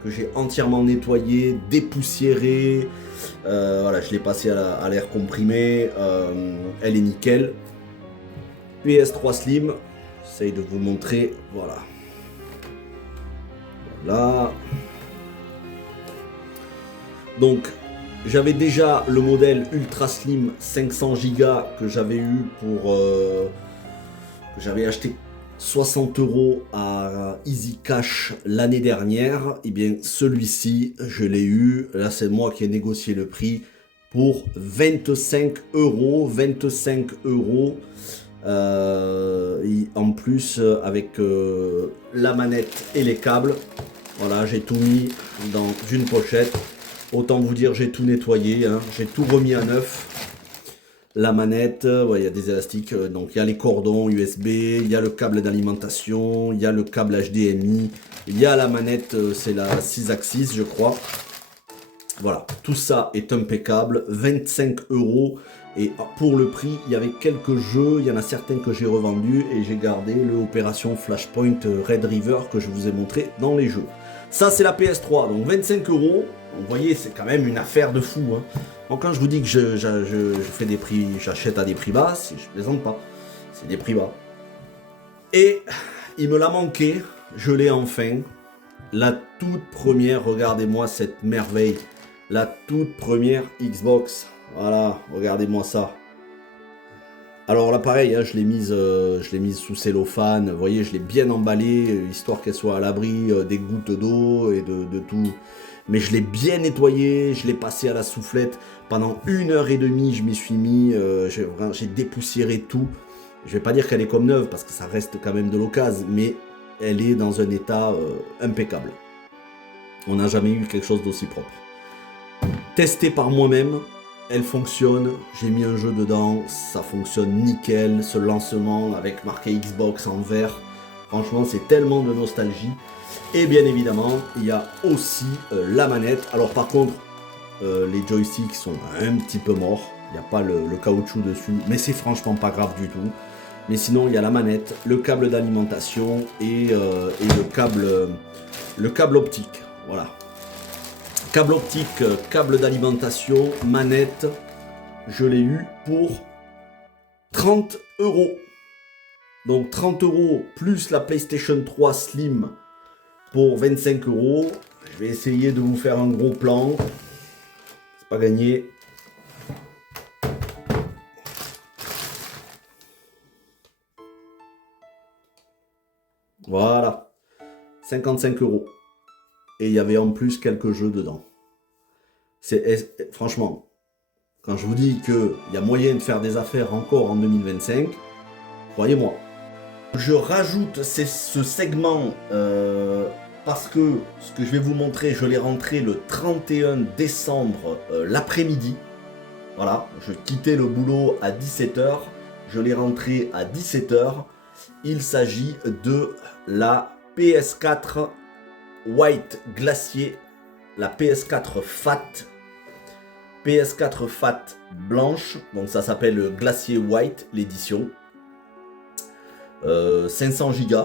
que j'ai entièrement nettoyée, dépoussiérée. Voilà, je l'ai passée à l'air comprimé. Elle est nickel. PS3 Slim, j'essaye de vous montrer, voilà. Là, donc j'avais déjà le modèle Ultra Slim 500 Go que j'avais eu pour que j'avais acheté 60 € à Easy Cash l'année dernière. Et bien celui-ci je l'ai eu, là c'est moi qui ai négocié le prix pour 25 €, 25 €. En plus avec la manette et les câbles, voilà, j'ai tout mis dans une pochette. Autant vous dire, j'ai tout nettoyé, hein. J'ai tout remis à neuf. La manette, il y a des élastiques, donc il y a les cordons USB, il y a le câble d'alimentation, il y a le câble HDMI, il y a la manette, c'est la 6 axis je crois. Voilà, tout ça est impeccable, 25 euros. Et pour le prix, il y avait quelques jeux, il y en a certains que j'ai revendus et j'ai gardé le Opération Flashpoint Red River que je vous ai montré dans les jeux. Ça, c'est la PS3, donc 25 euros. Vous voyez, c'est quand même une affaire de fou. Hein. Donc quand je vous dis que je fais des prix, j'achète à des prix bas, je plaisante pas, c'est des prix bas. Et il me l'a manqué, je l'ai enfin. La toute première, regardez-moi cette merveille. La toute première Xbox. Voilà, regardez-moi ça. Alors là, pareil, hein, je l'ai mise sous cellophane. Vous voyez, je l'ai bien emballée, histoire qu'elle soit à l'abri des gouttes d'eau et de tout. Mais je l'ai bien nettoyée, je l'ai passée à la soufflette. Pendant 1h30, je m'y suis mis. J'ai dépoussiéré tout. Je vais pas dire qu'elle est comme neuve, parce que ça reste quand même de l'occasion. Mais elle est dans un état impeccable. On n'a jamais eu quelque chose d'aussi propre. Testé par moi-même, elle fonctionne, j'ai mis un jeu dedans, ça fonctionne nickel, ce lancement avec marqué Xbox en vert, franchement c'est tellement de nostalgie. Et bien évidemment, il y a aussi la manette. Alors par contre, les joysticks sont un petit peu morts, il n'y a pas le caoutchouc dessus, mais c'est franchement pas grave du tout. Mais sinon, il y a la manette, le câble d'alimentation et le câble optique. Voilà. Câble optique, câble d'alimentation, manette, je l'ai eu pour 30 euros. Donc 30 euros plus la PlayStation 3 Slim pour 25 euros. Je vais essayer de vous faire un gros plan. C'est pas gagné. Voilà. 55 euros. Et il y avait en plus quelques jeux dedans. Franchement, quand je vous dis qu'il y a moyen de faire des affaires encore en 2025, croyez-moi. Je rajoute ce segment parce que ce que je vais vous montrer, je l'ai rentré le 31 décembre l'après-midi. Voilà, je quittais le boulot à 17h, je l'ai rentré à 17h. Il s'agit de la PS4 White Glacier, la PS4 Fat, PS4 Fat blanche, donc ça s'appelle Glacier White, l'édition, 500 Go.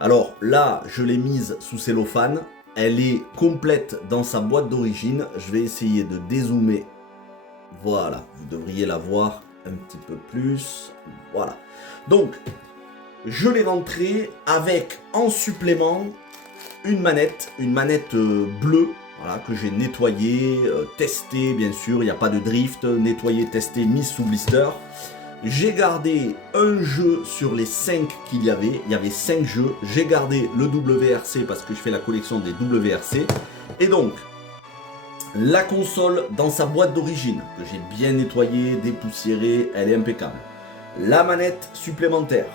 Alors là, je l'ai mise sous cellophane, elle est complète dans sa boîte d'origine, je vais essayer de dézoomer, voilà, vous devriez la voir un petit peu plus, voilà. Donc, je l'ai rentrée avec en supplément une manette bleue, voilà, que j'ai nettoyée, testée bien sûr, il n'y a pas de drift, nettoyée, testée, mise sous blister. J'ai gardé un jeu sur les 5 qu'il y avait 5 jeux, j'ai gardé le WRC parce que je fais la collection des WRC, et donc la console dans sa boîte d'origine, que j'ai bien nettoyée, dépoussiérée, elle est impeccable. La manette supplémentaire,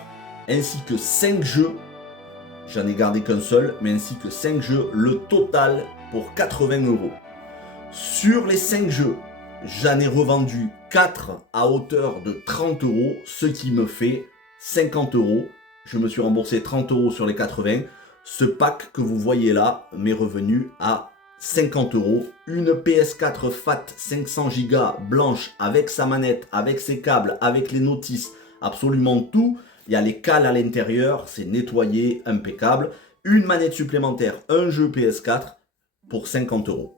ainsi que 5 jeux. J'en ai gardé qu'un seul, mais ainsi que 5 jeux, le total pour 80 euros. Sur les 5 jeux, j'en ai revendu 4 à hauteur de 30 euros, ce qui me fait 50 euros. Je me suis remboursé 30 euros sur les 80. Ce pack que vous voyez là m'est revenu à 50 euros. Une PS4 Fat 500 Go blanche avec sa manette, avec ses câbles, avec les notices, absolument tout. Il y a les cales à l'intérieur, c'est nettoyé, impeccable. Une manette supplémentaire, un jeu PS4 pour 50 euros.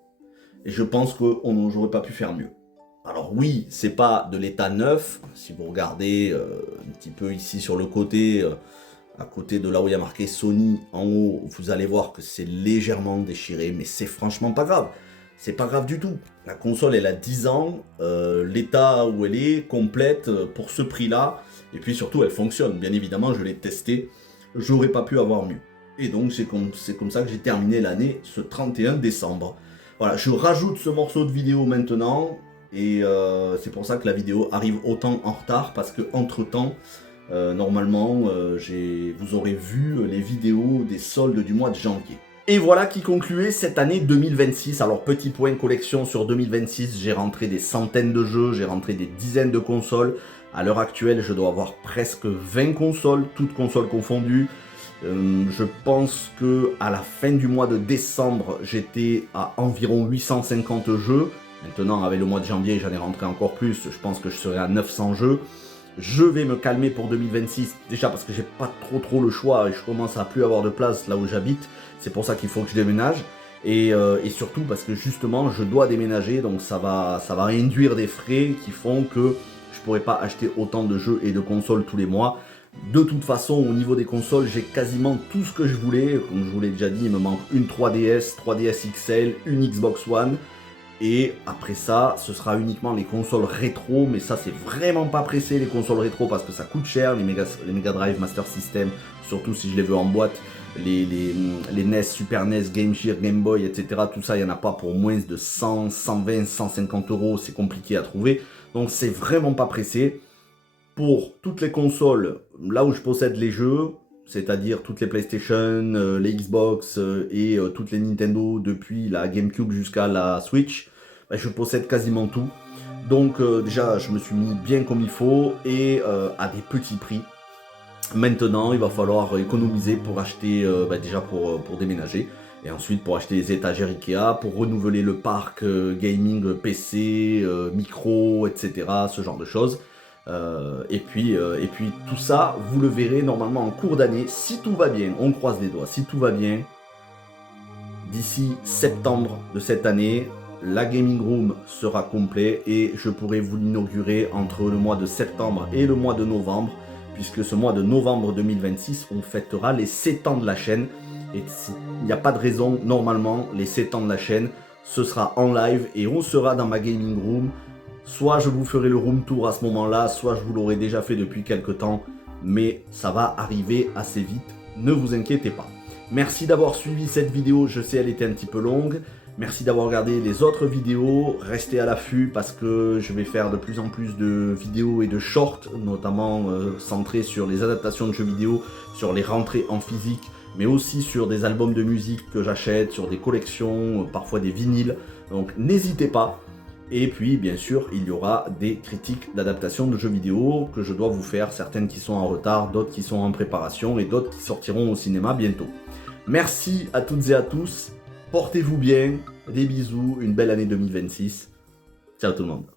Et je pense que j'aurais pas pu faire mieux. Alors oui, c'est pas de l'état neuf. Si vous regardez un petit peu ici sur le côté, à côté de là où il y a marqué Sony en haut, vous allez voir que c'est légèrement déchiré, mais c'est franchement pas grave. C'est pas grave du tout. La console, elle a 10 ans, l'état où elle est, complète, pour ce prix-là. Et puis surtout, elle fonctionne. Bien évidemment, je l'ai testée. J'aurais pas pu avoir mieux. Et donc, c'est comme ça que j'ai terminé l'année, ce 31 décembre. Voilà, je rajoute ce morceau de vidéo maintenant. Et c'est pour ça que la vidéo arrive autant en retard. Parce que entre-temps, normalement, vous aurez vu les vidéos des soldes du mois de janvier. Et voilà qui concluait cette année 2026. Alors, petit point collection sur 2026, j'ai rentré des centaines de jeux, j'ai rentré des dizaines de consoles. À l'heure actuelle, je dois avoir presque 20 consoles, toutes consoles confondues. Je pense que à la fin du mois de décembre, j'étais à environ 850 jeux. Maintenant, avec le mois de janvier, j'en ai rentré encore plus. Je pense que je serai à 900 jeux. Je vais me calmer pour 2026, déjà parce que j'ai pas trop le choix et je commence à plus avoir de place là où j'habite. C'est pour ça qu'il faut que je déménage. Et surtout parce que justement, je dois déménager, donc ça va induire des frais qui font que je pourrai pas acheter autant de jeux et de consoles tous les mois. De toute façon, au niveau des consoles, j'ai quasiment tout ce que je voulais. Comme je vous l'ai déjà dit, il me manque une 3DS, 3DS XL, une Xbox One. Et après ça, ce sera uniquement les consoles rétro, mais ça c'est vraiment pas pressé les consoles rétro parce que ça coûte cher, les Mega Drive, Master System, surtout si je les veux en boîte, les NES, Super NES, Game Gear, Game Boy, etc. Tout ça, il n'y en a pas pour moins de 100, 120, 150 euros, c'est compliqué à trouver. Donc c'est vraiment pas pressé. Pour toutes les consoles, là où je possède les jeux, c'est-à-dire toutes les PlayStation, les Xbox et toutes les Nintendo depuis la GameCube jusqu'à la Switch, bah, je possède quasiment tout. Donc déjà, je me suis mis bien comme il faut et à des petits prix. Maintenant, il va falloir économiser pour acheter, bah, déjà pour déménager. Et ensuite pour acheter des étagères Ikea, pour renouveler le parc gaming PC, micro, etc. Ce genre de choses. Et puis tout ça, vous le verrez normalement en cours d'année, si tout va bien, on croise les doigts, si tout va bien, d'ici septembre de cette année, la Gaming Room sera complet et je pourrai vous l'inaugurer entre le mois de septembre et le mois de novembre, puisque ce mois de novembre 2026, on fêtera les 7 ans de la chaîne et il n'y a pas de raison, normalement, les 7 ans de la chaîne, ce sera en live et on sera dans ma Gaming Room. Soit je vous ferai le room tour à ce moment-là, soit je vous l'aurai déjà fait depuis quelques temps, mais ça va arriver assez vite, ne vous inquiétez pas. Merci d'avoir suivi cette vidéo, je sais elle était un petit peu longue. Merci d'avoir regardé les autres vidéos, restez à l'affût parce que je vais faire de plus en plus de vidéos et de shorts, notamment centrés sur les adaptations de jeux vidéo, sur les rentrées en physique, mais aussi sur des albums de musique que j'achète, sur des collections, parfois des vinyles, donc n'hésitez pas. Et puis, bien sûr, il y aura des critiques d'adaptation de jeux vidéo que je dois vous faire, certaines qui sont en retard, d'autres qui sont en préparation et d'autres qui sortiront au cinéma bientôt. Merci à toutes et à tous, portez-vous bien, des bisous, une belle année 2026. Ciao tout le monde.